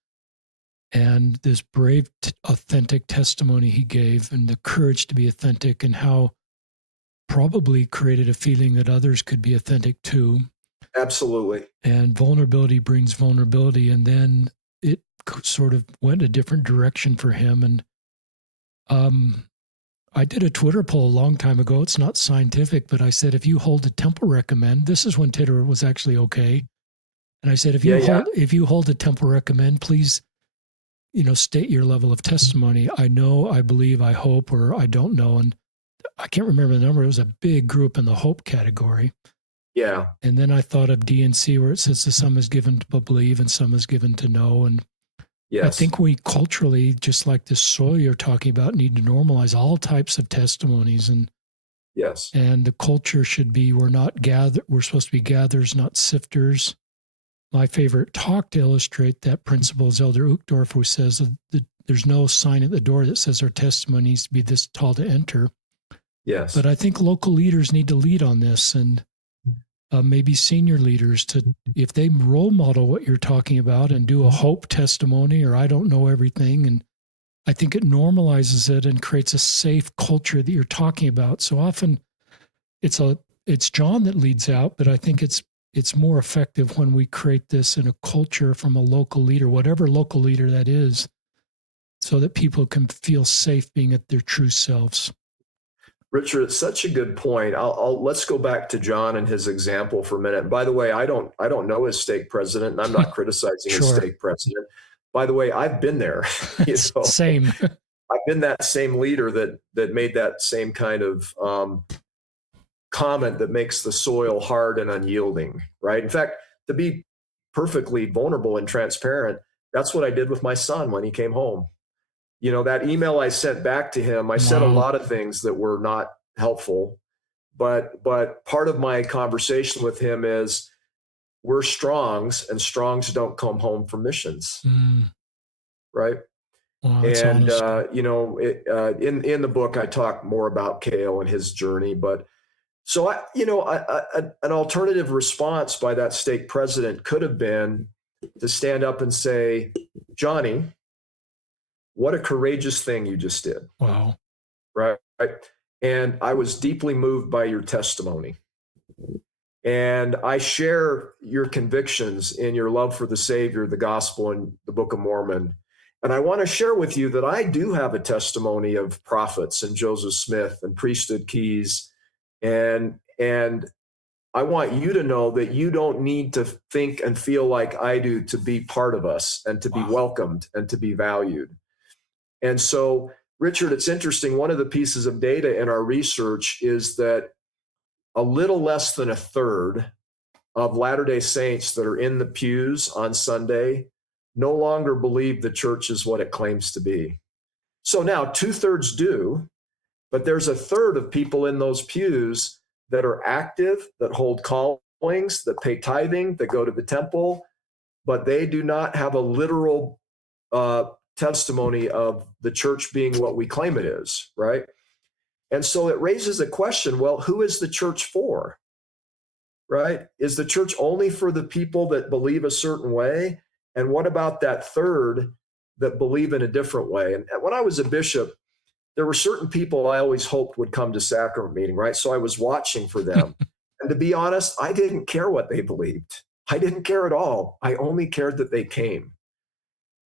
and this brave, authentic testimony he gave, and the courage to be authentic, and how probably created a feeling that others could be authentic too. Absolutely. And vulnerability brings vulnerability. And then it sort of went a different direction for him. And I did a Twitter poll a long time ago. It's not scientific, but I said, if you hold a temple recommend, this is when Twitter was actually okay. And I said, if you hold a temple recommend, please, state your level of testimony. I know, I believe, I hope, or I don't know. And I can't remember the number. It was a big group in the hope category. Yeah. And then I thought of DNC, where it says to some is given to believe and some is given to know. And yes. I think we culturally, just like this soil you're talking about, need to normalize all types of testimonies. And yes. And the culture should be, we're supposed to be gatherers, not sifters. My favorite talk to illustrate that principle is Elder Uchtdorf, who says that there's no sign at the door that says our testimony needs to be this tall to enter. Yes. But I think local leaders need to lead on this, and maybe senior leaders, to, if they role model what you're talking about and do a hope testimony, or I don't know everything. And I think it normalizes it and creates a safe culture that you're talking about. So often it's John that leads out, but I think it's more effective when we create this in a culture from a local leader, whatever local leader that is, so that people can feel safe being at their true selves. Richard, it's such a good point. Let's go back to John and his example for a minute. And by the way, I don't know his stake president, and I'm not criticizing his stake president. By the way, I've been there. Same. I've been that same leader that made that same kind of comment that makes the soil hard and unyielding, right? In fact, to be perfectly vulnerable and transparent, that's what I did with my son when he came home. That email I sent back to him, I said a lot of things that were not helpful, but part of my conversation with him is, we're Strongs, and Strongs don't come home from missions, right? Wow, and in the book, I talk more about Cale and his journey, but so an alternative response by that stake president could have been to stand up and say, Johnny, what a courageous thing you just did. Wow. Right. And I was deeply moved by your testimony. And I share your convictions in your love for the Savior, the gospel, and the Book of Mormon. And I want to share with you that I do have a testimony of prophets and Joseph Smith and priesthood keys. And I want you to know that you don't need to think and feel like I do to be part of us and to be welcomed and to be valued. And so, Richard, it's interesting. One of the pieces of data in our research is that a little less than a third of Latter-day Saints that are in the pews on Sunday no longer believe the church is what it claims to be. So now 2/3 do, but there's a third of people in those pews that are active, that hold callings, that pay tithing, that go to the temple, but they do not have a literal testimony of the church being what we claim it is, right? And so it raises a question, well, who is the church for, right? Is the church only for the people that believe a certain way? And what about that third that believe in a different way? And when I was a bishop, there were certain people I always hoped would come to sacrament meeting, right? So I was watching for them. And to be honest, I didn't care what they believed. I didn't care at all. I only cared that they came.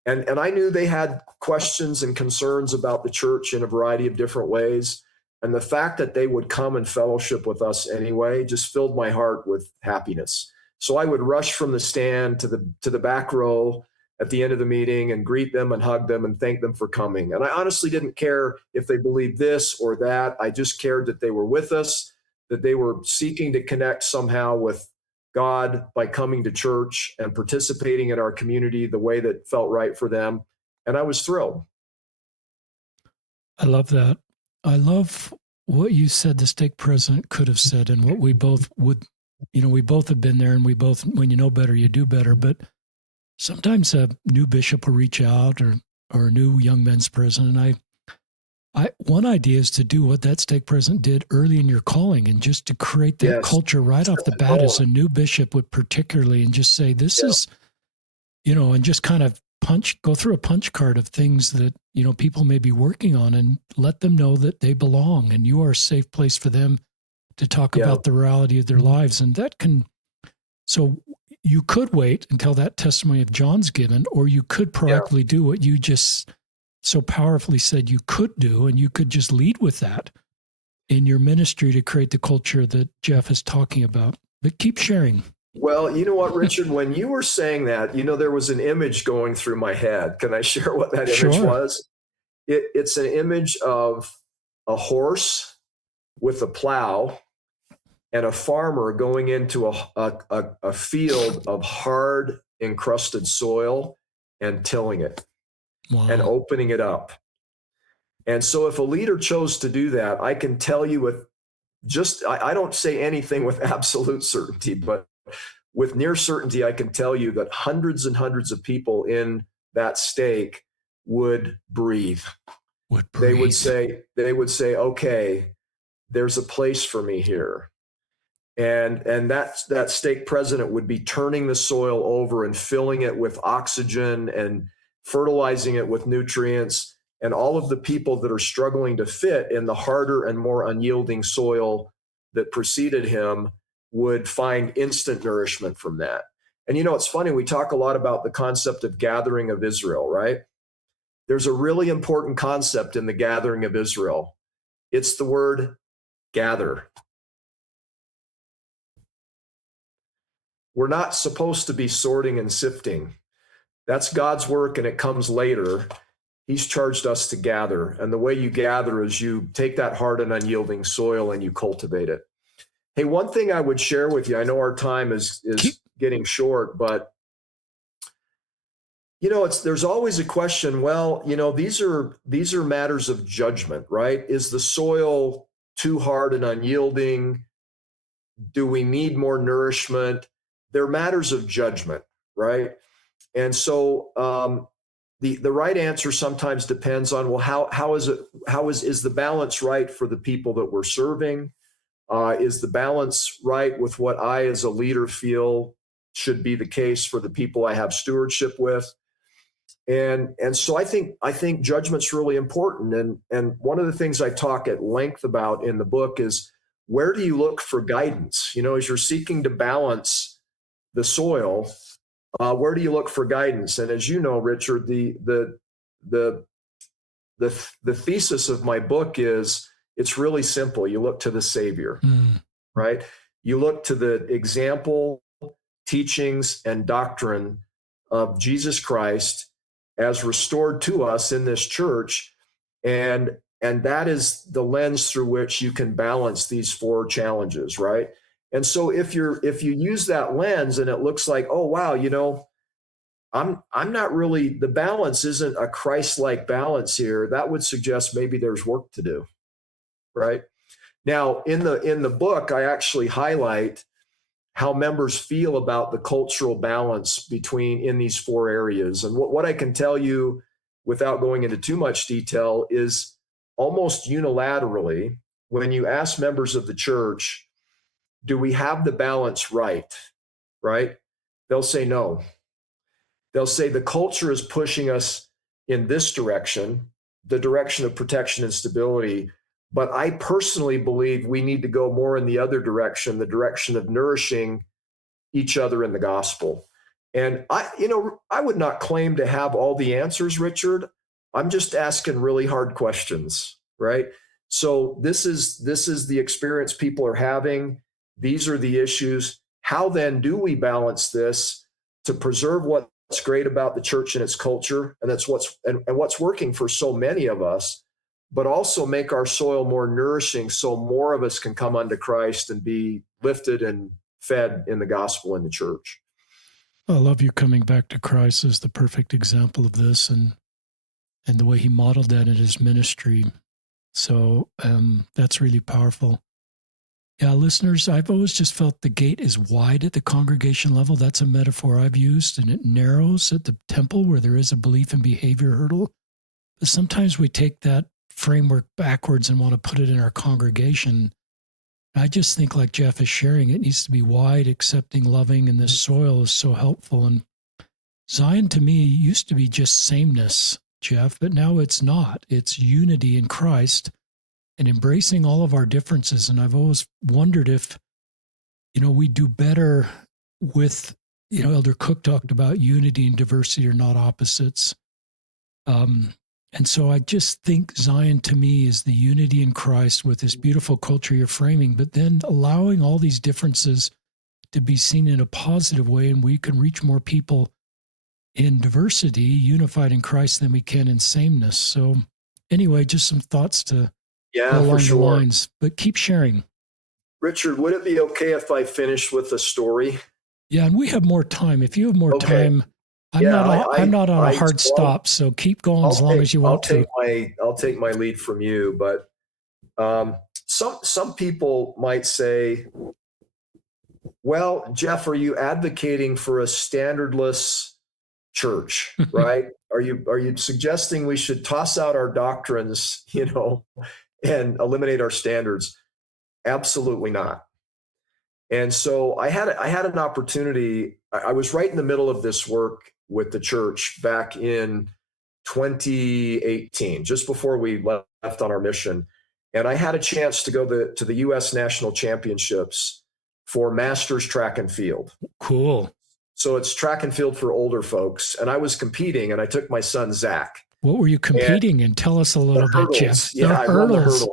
And I knew they had questions and concerns about the church in a variety of different ways. And the fact that they would come and fellowship with us anyway just filled my heart with happiness. So I would rush from the stand to the back row at the end of the meeting and greet them and hug them and thank them for coming. And I honestly didn't care if they believed this or that. I just cared that they were with us, that they were seeking to connect somehow with God by coming to church and participating in our community the way that felt right for them. And I was thrilled. I love that. I love what you said the stake president could have said, and what we both would, we both have been there, and we both, when you know better, you do better. But sometimes a new bishop will reach out, or a new young men's president. One idea is to do what that stake president did early in your calling, and just to create that culture right off the bat as a new bishop would particularly, and just say, this is, and just kind of go through a punch card of things that, people may be working on, and let them know that they belong and you are a safe place for them to talk about the reality of their lives. And so you could wait until that testimony of John's given, or you could proactively do what you just so powerfully said you could do, and you could just lead with that in your ministry to create the culture that Jeff is talking about. But keep sharing. Well, you know what, Richard, when you were saying that, there was an image going through my head. Can I share what that image was? It's an image of a horse with a plow and a farmer going into a field of hard, encrusted soil and tilling it and opening it up. And so if a leader chose to do that, I can tell you I don't say anything with absolute certainty, but with near certainty, I can tell you that hundreds and hundreds of people in that stake would breathe. They would say, okay, there's a place for me here. And that stake president would be turning the soil over and filling it with oxygen and fertilizing it with nutrients. And all of the people that are struggling to fit in the harder and more unyielding soil that preceded him would find instant nourishment from that. And it's funny, we talk a lot about the concept of gathering of Israel, right? There's a really important concept in the gathering of Israel. It's the word gather. We're not supposed to be sorting and sifting. That's God's work, and it comes later. He's charged us to gather. And the way you gather is you take that hard and unyielding soil and you cultivate it. Hey, one thing I would share with you, I know our time is getting short, but there's always a question. Well, these are matters of judgment, right? Is the soil too hard and unyielding? Do we need more nourishment? They're matters of judgment, right? And so the right answer sometimes depends on, well, how is the balance right for the people that we're serving? Is the balance right with what I as a leader feel should be the case for the people I have stewardship with? And so I think judgment's really important. And one of the things I talk at length about in the book is, where do you look for guidance? As you're seeking to balance the soil, where do you look for guidance? And as you know, Richard, the thesis of my book is, it's really simple. You look to the Savior, right? You look to the example, teachings, and doctrine of Jesus Christ as restored to us in this church. And that is the lens through which you can balance these four challenges, right? And so if you use that lens and it looks like, oh wow, I'm not really, the balance isn't a Christ-like balance here, that would suggest maybe there's work to do, right? Now, in the book, I actually highlight how members feel about the cultural balance between in these four areas. And what I can tell you without going into too much detail is almost unilaterally, when you ask members of the church, do we have the balance right? Right? They'll say no. They'll say the culture is pushing us in this direction, the direction of protection and stability. But I personally believe we need to go more in the other direction, the direction of nourishing each other in the gospel. And I would not claim to have all the answers, Richard. I'm just asking really hard questions, right? So this is the experience people are having. These are the issues. How then do we balance this to preserve what's great about the church and its culture, and that's what's working for so many of us, but also make our soil more nourishing so more of us can come unto Christ and be lifted and fed in the gospel in the church. I love you coming back to Christ as the perfect example of this, and the way he modeled that in his ministry. So that's really powerful. Yeah, listeners, I've always just felt the gate is wide at the congregation level. That's a metaphor I've used, and it narrows at the temple where there is a belief and behavior hurdle. But sometimes we take that framework backwards and want to put it in our congregation. I just think, like Jeff is sharing, it needs to be wide, accepting, loving, and this soil is so helpful. And Zion to me used to be just sameness, Jeff, but now it's not. It's unity in Christ and embracing all of our differences. And I've always wondered if, we do better with, Elder Cook talked about unity and diversity are not opposites. And so I just think Zion to me is the unity in Christ with this beautiful culture you're framing, but then allowing all these differences to be seen in a positive way, and we can reach more people in diversity, unified in Christ, than we can in sameness. So anyway, just some thoughts to go along the lines, but keep sharing. Richard, would it be okay if I finish with a story? Yeah, and we have more time. If you have more time, I'm not on a hard stop, so keep going as long as you want to. I'll take my lead from you, but some people might say, well, Jeff, are you advocating for a standardless church, right? Are you suggesting we should toss out our doctrines, and eliminate our standards? Absolutely not. And so I had an opportunity. I was right in the middle of this work with the church back in 2018, just before we left on our mission. And I had a chance to go to the U.S. National Championships for Masters track and field. Cool. So it's track and field for older folks. And I was competing, and I took my son, Zach. What were you competing in? Tell us a little bit, Jeff. Yeah, I run the hurdles.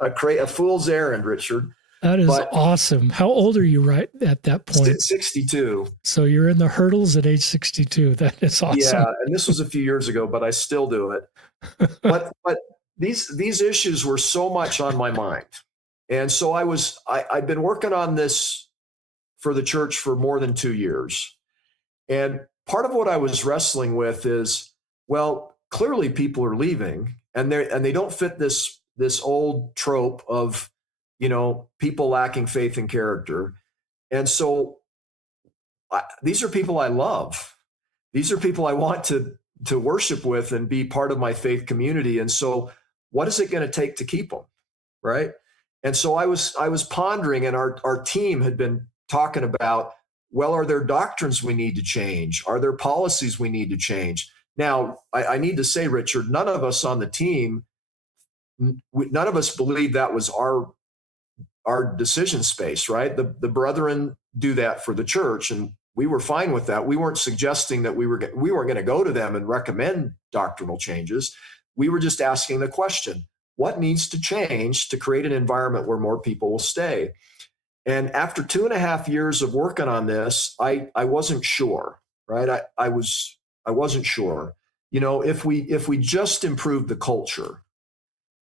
A fool's errand, Richard. That is awesome. How old are you right at that point? 62. So you're in the hurdles at age 62. That is awesome. Yeah, and this was a few years ago, but I still do it. But these issues were so much on my mind. And so I'd been working on this for the church for more than 2 years. And part of what I was wrestling with is, well, clearly people are leaving, and they don't fit this old trope of people lacking faith and character. And so these are people I love. These are people I want to worship with and be part of my faith community. And so what is it going to take to keep them? Right. And so I was pondering, and our team had been talking about, well, are there doctrines we need to change? Are there policies we need to change? Now, I need to say, Richard, none of us on the team, none of us believed that was our decision space, right? The brethren do that for the church, and we were fine with that. We weren't suggesting that we weren't going to go to them and recommend doctrinal changes. We were just asking the question, what needs to change to create an environment where more people will stay? And after 2.5 years of working on this, I wasn't sure, right? I wasn't sure. If we just improved the culture,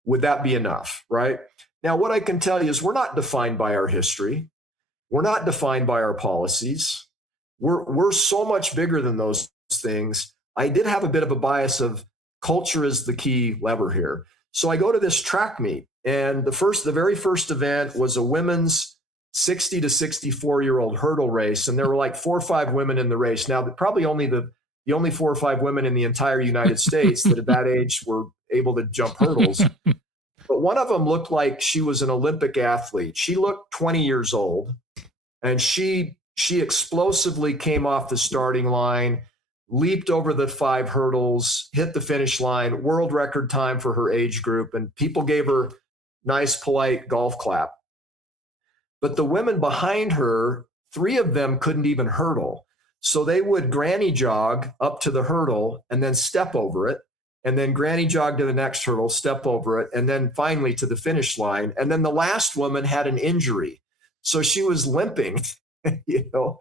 would that be enough, right? Now, what I can tell you is we're not defined by our history. We're not defined by our policies. We're so much bigger than those things. I did have a bit of a bias of culture is the key lever here. So I go to this track meet, and the very first event was a women's 60 to 64-year-old hurdle race, and there were like 4 or 5 women in the race. Now, probably only the only 4 or 5 women in the entire United States that at that age were able to jump hurdles. But one of them looked like she was an Olympic athlete. She looked 20 years old, and she explosively came off the starting line, leaped over the 5 hurdles, hit the finish line, world record time for her age group, and people gave her nice, polite golf clap. But the women behind her, 3 of them couldn't even hurdle. So they would granny jog up to the hurdle and then step over it, and then granny jog to the next hurdle, step over it, and then finally to the finish line. And then the last woman had an injury. So she was limping, you know.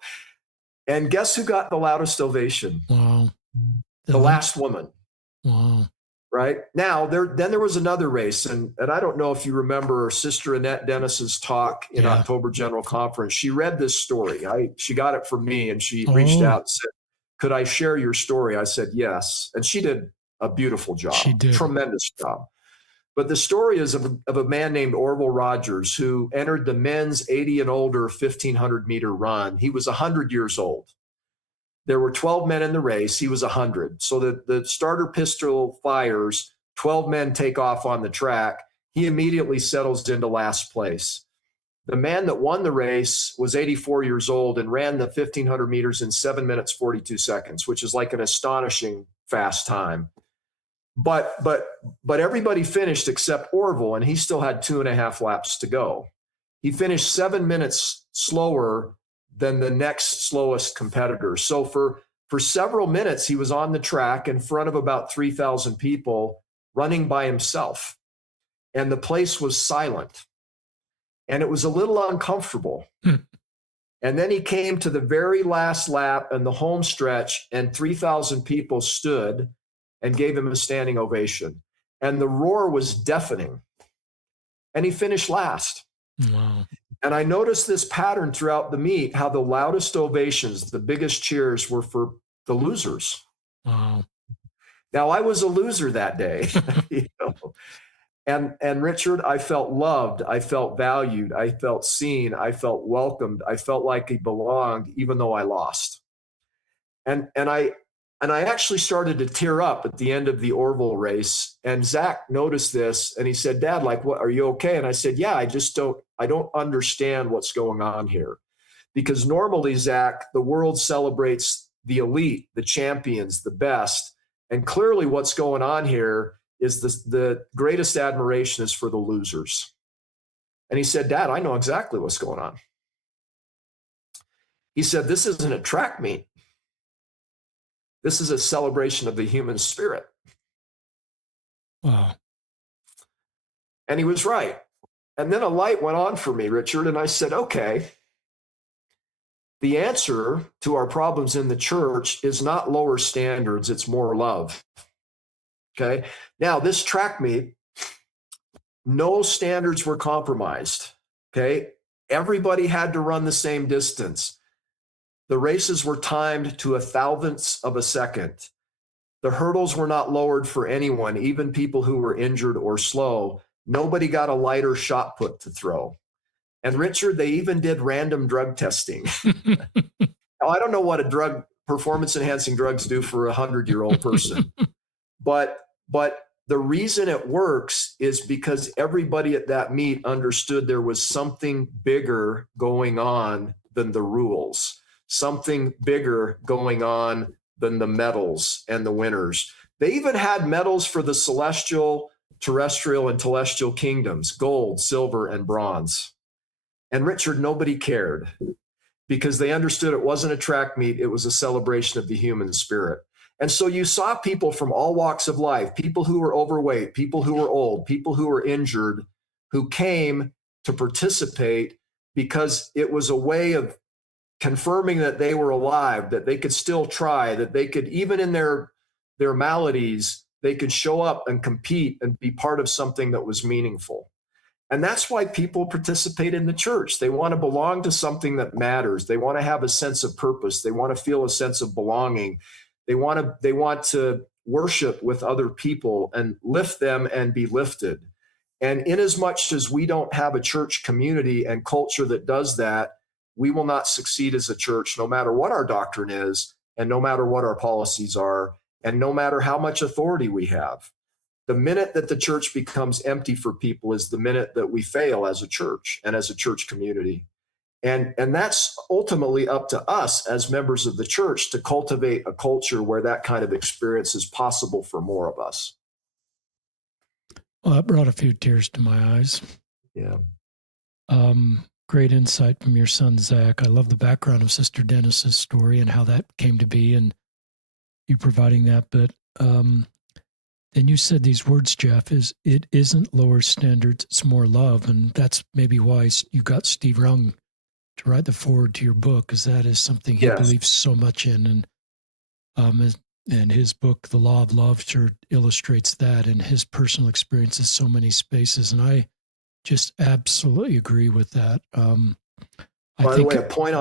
And guess who got the loudest ovation? Wow. The last woman. Wow. Right? Now, there was another race, and I don't know if you remember Sister Annette Dennis's talk in October General Conference. She read this story. She got it from me, and she reached out and said, could I share your story? I said, yes. And she did a beautiful job. She did. Tremendous job. But the story is of a man named Orville Rogers who entered the men's 80 and older 1,500-meter run. He was 100 years old. There were 12 men in the race. He was 100. So the starter pistol fires, 12 men take off on the track. He immediately settles into last place. The man that won the race was 84 years old and ran the 1,500 meters in 7 minutes, 42 seconds, which is like an astonishing fast time. But everybody finished except Orville, and he still had 2.5 laps to go. He finished 7 minutes slower than the next slowest competitor. So for several minutes, he was on the track in front of about 3,000 people running by himself. And the place was silent. And it was a little uncomfortable. And then he came to the very last lap and the home stretch, and 3,000 people stood and gave him a standing ovation. And the roar was deafening. And he finished last. Wow. And I noticed this pattern throughout the meet, how the loudest ovations, the biggest cheers were for the losers. Wow. Now, I was a loser that day. You know? And Richard, I felt loved. I felt valued. I felt seen. I felt welcomed. I felt like I belonged, even though I lost. And I actually started to tear up at the end of the Orville race. And Zach noticed this, and he said, "Dad, like, what? Are you okay?" And I said, "Yeah, I don't understand what's going on here." Because normally, Zach, the world celebrates the elite, the champions, the best. And clearly what's going on here is the greatest admiration is for the losers. And he said, "Dad, I know exactly what's going on." He said, "This isn't a track meet. This is a celebration of the human spirit." Wow. And he was right. And then a light went on for me, Richard, and I said, okay, the answer to our problems in the church is not lower standards, it's more love. Okay. Now, this track meet, no standards were compromised. Okay. Everybody had to run the same distance. The races were timed to 1,000th of a second. The hurdles were not lowered for anyone, even people who were injured or slow. Nobody got a lighter shot put to throw. And Richard, they even did random drug testing. Now, I don't know what performance enhancing drugs do for a 100-year-old person, but the reason it works is because everybody at that meet understood there was something bigger going on than the rules, something bigger going on than the medals and the winners. They even had medals for the celestial, terrestrial, and telestial kingdoms, gold, silver, and bronze. And Richard, nobody cared because they understood it wasn't a track meet, it was a celebration of the human spirit. And so you saw people from all walks of life, people who were overweight, people who were old, people who were injured, who came to participate because it was a way of confirming that they were alive, that they could still try, that they could, even in their maladies, they could show up and compete and be part of something that was meaningful. And that's why people participate in the church. They want to belong to something that matters. They want to have a sense of purpose. They want to feel a sense of belonging. They want to worship with other people and lift them and be lifted. And inasmuch as we don't have a church community and culture that does that, we will not succeed as a church, no matter what our doctrine is, and no matter what our policies are, and no matter how much authority we have. The minute that the church becomes empty for people is the minute that we fail as a church and as a church community. And that's ultimately up to us as members of the church to cultivate a culture where that kind of experience is possible for more of us. Well, that brought a few tears to my eyes. Yeah. Great insight from your son, Zach. I love the background of Sister Dennis's story and how that came to be and you providing that. But then you said these words, Jeff, it isn't lower standards, it's more love. And that's maybe why you got Steve Rung to write the foreword to your book, because that is something he believes so much in. And his book, The Law of Love, sure illustrates that and his personal experience in so many spaces. And I just absolutely agree with that. By the way, a point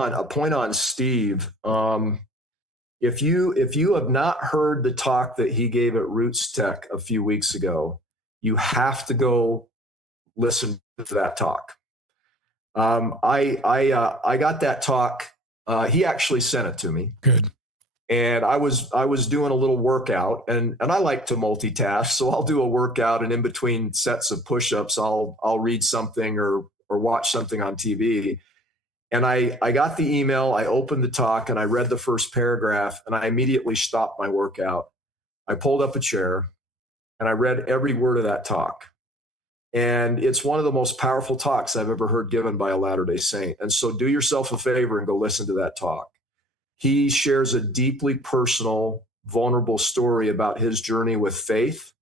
on Steve. If you have not heard the talk that he gave at Roots Tech a few weeks ago, you have to go listen to that talk. I got that talk. He actually sent it to me. Good. And I was doing a little workout, and I like to multitask, so I'll do a workout, and in between sets of push-ups, I'll read something or watch something on TV. And I got the email, I opened the talk, and I read the first paragraph, and I immediately stopped my workout. I pulled up a chair, and I read every word of that talk. And it's one of the most powerful talks I've ever heard given by a Latter-day Saint. And so do yourself a favor and go listen to that talk. He shares a deeply personal, vulnerable story about his journey with faith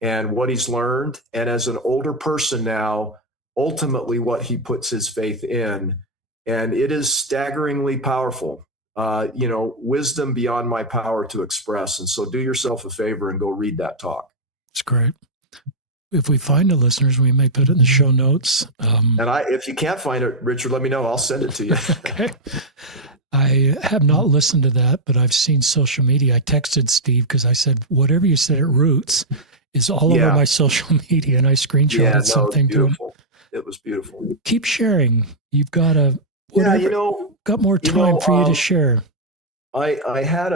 and what he's learned. And as an older person now, ultimately what he puts his faith in. And it is staggeringly powerful, wisdom beyond my power to express. And so do yourself a favor and go read that talk. It's great. If we find the listeners, we may put it in the show notes. And if you can't find it, Richard, let me know. I'll send it to you. Okay. I have not listened to that, but I've seen social media. I texted Steve because I said, whatever you said at Roots is all over my social media, and I screenshotted something to him. It was beautiful. Keep sharing. You've got got more time for you to share. I had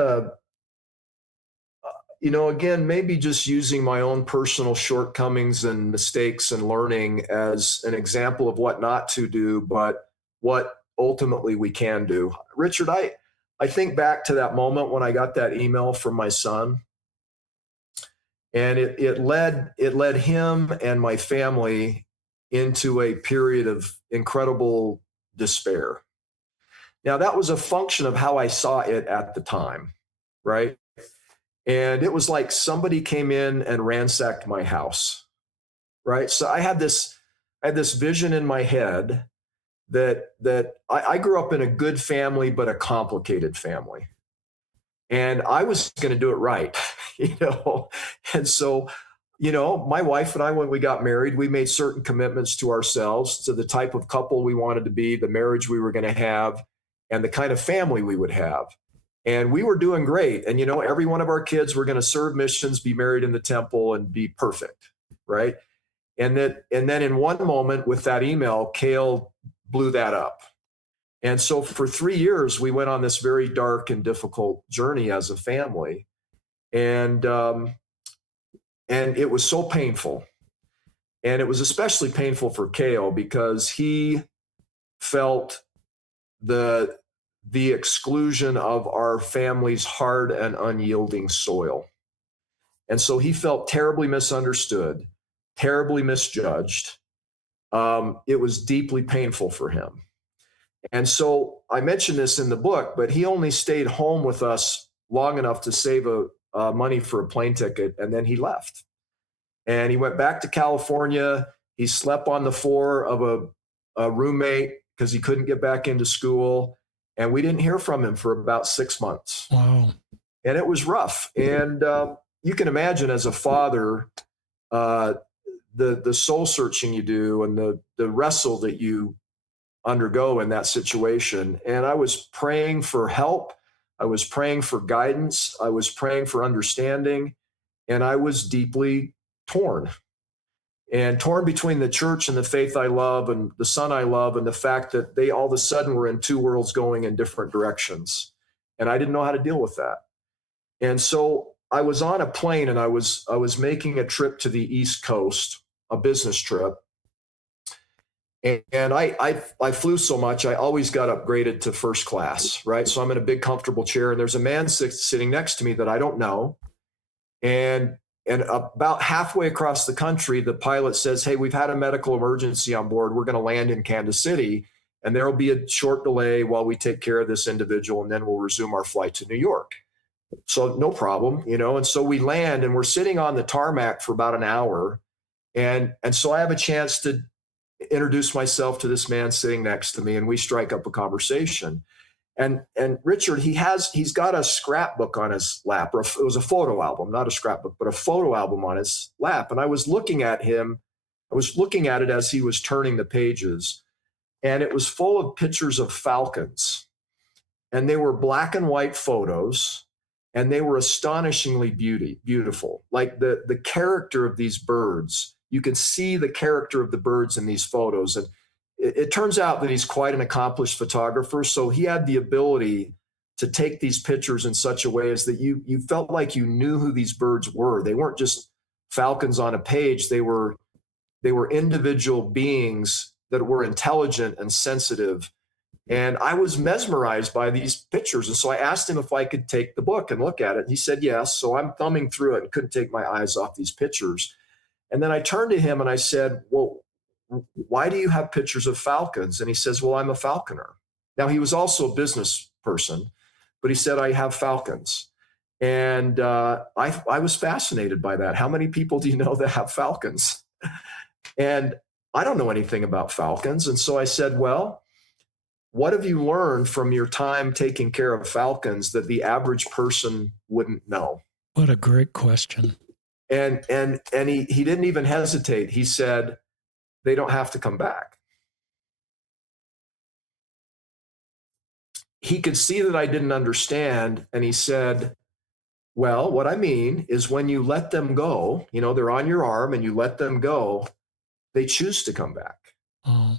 again, maybe just using my own personal shortcomings and mistakes and learning as an example of what not to do, but what ultimately we can do. Richard, I think back to that moment when I got that email from my son, and it led him and my family into a period of incredible despair. Now, that was a function of how I saw it at the time, right? And it was like somebody came in and ransacked my house, right? So I had this vision in my head that I grew up in a good family, but a complicated family. And I was going to do it right, And so, my wife and I, when we got married, we made certain commitments to ourselves, to the type of couple we wanted to be, the marriage we were going to have, and the kind of family we would have. And we were doing great. And, every one of our kids were going to serve missions, be married in the temple, and be perfect, right? And then in one moment with that email, Cale blew that up. And so for 3 years, we went on this very dark and difficult journey as a family. And it was so painful. And it was especially painful for Cale because he felt the exclusion of our family's hard and unyielding soil. And so he felt terribly misunderstood, terribly misjudged. It was deeply painful for him. And so I mentioned this in the book, but he only stayed home with us long enough to save money for a plane ticket, and then he left. And he went back to California. He slept on the floor of a roommate because he couldn't get back into school. And we didn't hear from him for about 6 months. Wow. And it was rough. And you can imagine as a father, the soul searching you do and the wrestle that you undergo in that situation. And I was praying for help. I was praying for guidance. I was praying for understanding. And I was deeply torn, and torn between the church and the faith I love and the son I love, and the fact that they all of a sudden were in two worlds going in different directions. And I didn't know how to deal with that. And so I was on a plane, and I was making a trip to the East Coast, a business trip. And I flew so much, I always got upgraded to first class, right? So I'm in a big, comfortable chair, and there's a man sitting next to me that I don't know. And about halfway across the country, the pilot says, "Hey, we've had a medical emergency on board. We're going to land in Kansas City, and there will be a short delay while we take care of this individual, and then we'll resume our flight to New York." So no problem, And so we land, and we're sitting on the tarmac for about an hour. And so I have a chance to introduce myself to this man sitting next to me, and we strike up a conversation. And Richard, he's got a scrapbook on his lap, or it was a photo album, not a scrapbook, but a photo album on his lap. And I was looking at him. I was looking at it as he was turning the pages, and it was full of pictures of falcons. And they were black and white photos, and they were astonishingly beautiful. Like the character of these birds, you could see the character of the birds in these photos. And it turns out that he's quite an accomplished photographer. So he had the ability to take these pictures in such a way as that you felt like you knew who these birds were. They weren't just falcons on a page. They were individual beings that were intelligent and sensitive. And I was mesmerized by these pictures. And so I asked him if I could take the book and look at it. And he said yes. So I'm thumbing through it and couldn't take my eyes off these pictures. And then I turned to him and I said, "Well, why do you have pictures of falcons?" And he says, "Well, I'm a falconer." Now, he was also a business person, but he said, "I have falcons." And I was fascinated by that. How many people do you know that have falcons? And I don't know anything about falcons. And so I said, "Well, what have you learned from your time taking care of falcons that the average person wouldn't know?" What a great question. And he didn't even hesitate. He said, "They don't have to come back." He could see that I didn't understand. And he said, "Well, what I mean is when you let them go, they're on your arm and you let them go, they choose to come back. Oh.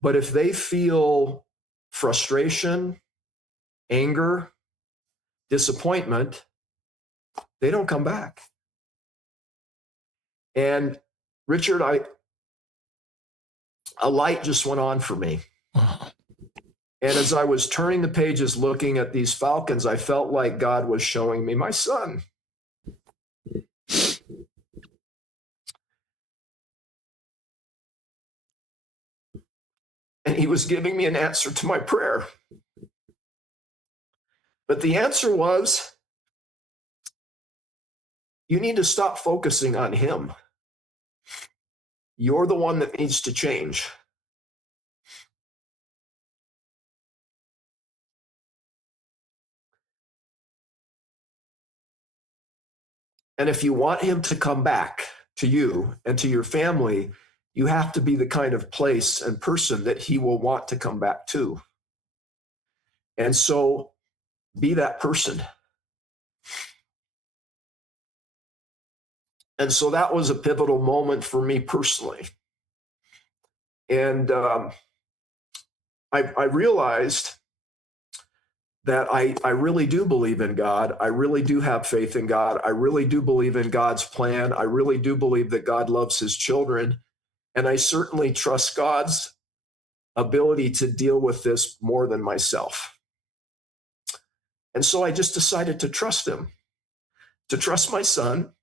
But if they feel frustration, anger, disappointment, they don't come back." And Richard, a light just went on for me. Wow. And as I was turning the pages looking at these falcons, I felt like God was showing me my son. And he was giving me an answer to my prayer. But the answer was, you need to stop focusing on him. You're the one that needs to change. And if you want him to come back to you and to your family, you have to be the kind of place and person that he will want to come back to. And so be that person. And so that was a pivotal moment for me personally. And I realized that I really do believe in God. I really do have faith in God. I really do believe in God's plan. I really do believe that God loves his children. And I certainly trust God's ability to deal with this more than myself. And so I just decided to trust him, to trust my son,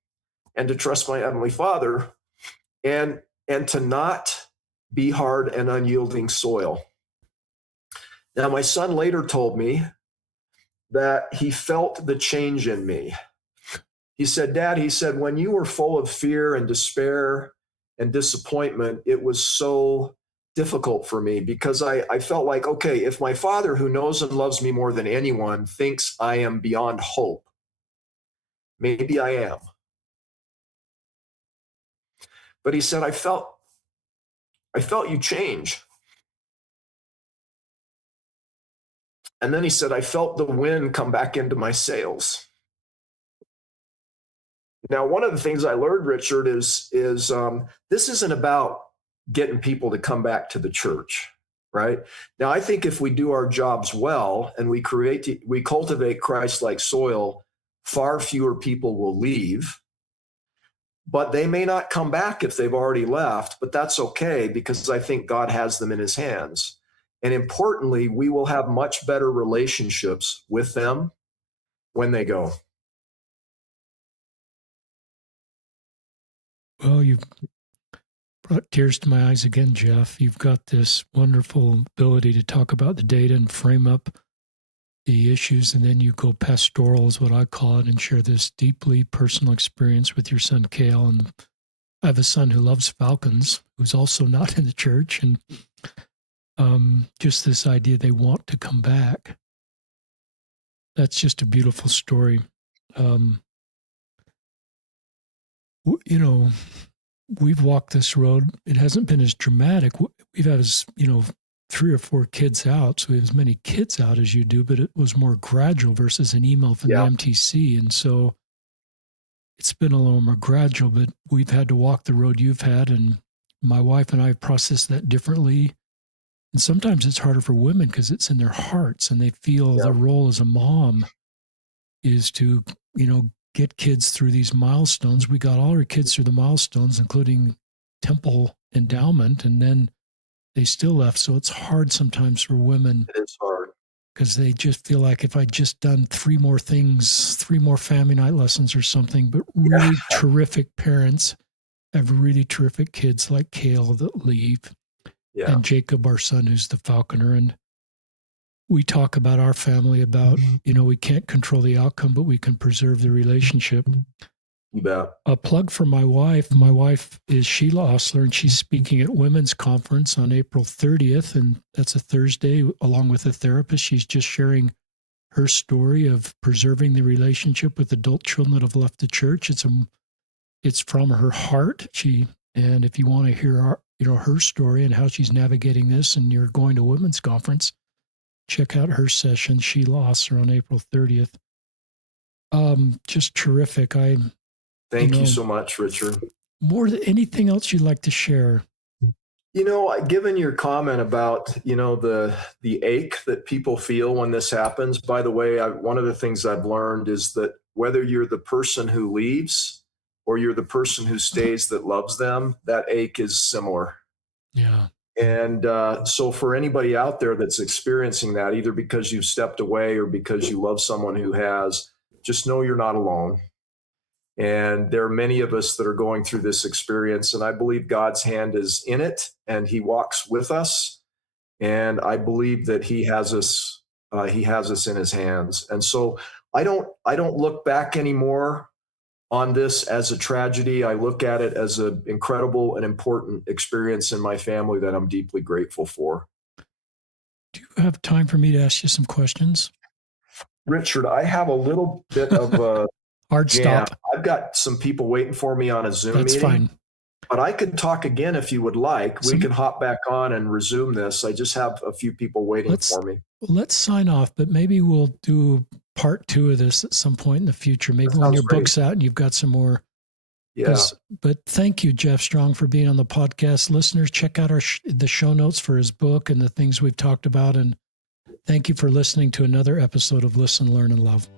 and to trust my Heavenly Father, and to not be hard and unyielding soil. Now, my son later told me that he felt the change in me. He said, "Dad," he said, "when you were full of fear and despair and disappointment, it was so difficult for me because I felt like, okay, if my father, who knows and loves me more than anyone, thinks I am beyond hope, maybe I am. But he said, I felt you change. And then he said, I felt the wind come back into my sails. Now, one of the things I learned, Richard, is this isn't about getting people to come back to the church, right? Now, I think if we do our jobs well and we cultivate Christ-like soil, far fewer people will leave, but they may not come back if they've already left, but that's okay because I think God has them in his hands. And importantly, we will have much better relationships with them when they go. Well, you've brought tears to my eyes again, Jeff. You've got this wonderful ability to talk about the data and frame up the issues, and then you go pastoral, is what I call it, and share this deeply personal experience with your son, Cale. And I have a son who loves falcons, who's also not in the church, and just this idea they want to come back. That's just a beautiful story. We've walked this road. It hasn't been as dramatic. We've had 3 or 4 kids out, so we have as many kids out as you do, but it was more gradual versus an email from the MTC. And so it's been a little more gradual, but we've had to walk the road you've had, and my wife and I have processed that differently. And sometimes it's harder for women because it's in their hearts and they feel their role as a mom is to, get kids through these milestones. We got all our kids through the milestones, including temple endowment, and then they still left. So it's hard sometimes for women. It is hard. Because they just feel like if I'd just done 3 more things, 3 more family night lessons or something, but really terrific parents have really terrific kids like Cale that leave. Yeah. And Jacob, our son, who's the falconer. And we talk about our family about, we can't control the outcome, but we can preserve the relationship. You bet. A plug for my wife. My wife is Sheila Osler, and she's speaking at Women's Conference on April 30th, and that's a Thursday, along with a therapist. She's just sharing her story of preserving the relationship with adult children that have left the church. It's from her heart. And if you want to hear her story and how she's navigating this, and you're going to Women's Conference, check out her session, Sheila Osler, on April 30th. Just terrific. Thank you so much, Richard. More than anything else you'd like to share? Given your comment about, the ache that people feel when this happens, by the way, one of the things I've learned is that whether you're the person who leaves or you're the person who stays that loves them, that ache is similar. Yeah. And so for anybody out there that's experiencing that, either because you've stepped away or because you love someone who has, just know you're not alone. And there are many of us that are going through this experience, and I believe God's hand is in it, and He walks with us. And I believe that He has us in His hands. And so I don't look back anymore on this as a tragedy. I look at it as an incredible and important experience in my family that I'm deeply grateful for. Do you have time for me to ask you some questions? Richard, I have a little bit of a hard stop. I've got some people waiting for me on a Zoom meeting. That's fine. But I could talk again if you would like. We can hop back on and resume this. I just have a few people waiting for me. Let's sign off, but maybe we'll do part 2 of this at some point in the future. Maybe when your book's out and you've got some more. Yeah. But thank you, Jeff Strong, for being on the podcast. Listeners, check out the show notes for his book and the things we've talked about. And thank you for listening to another episode of Listen, Learn, and Love.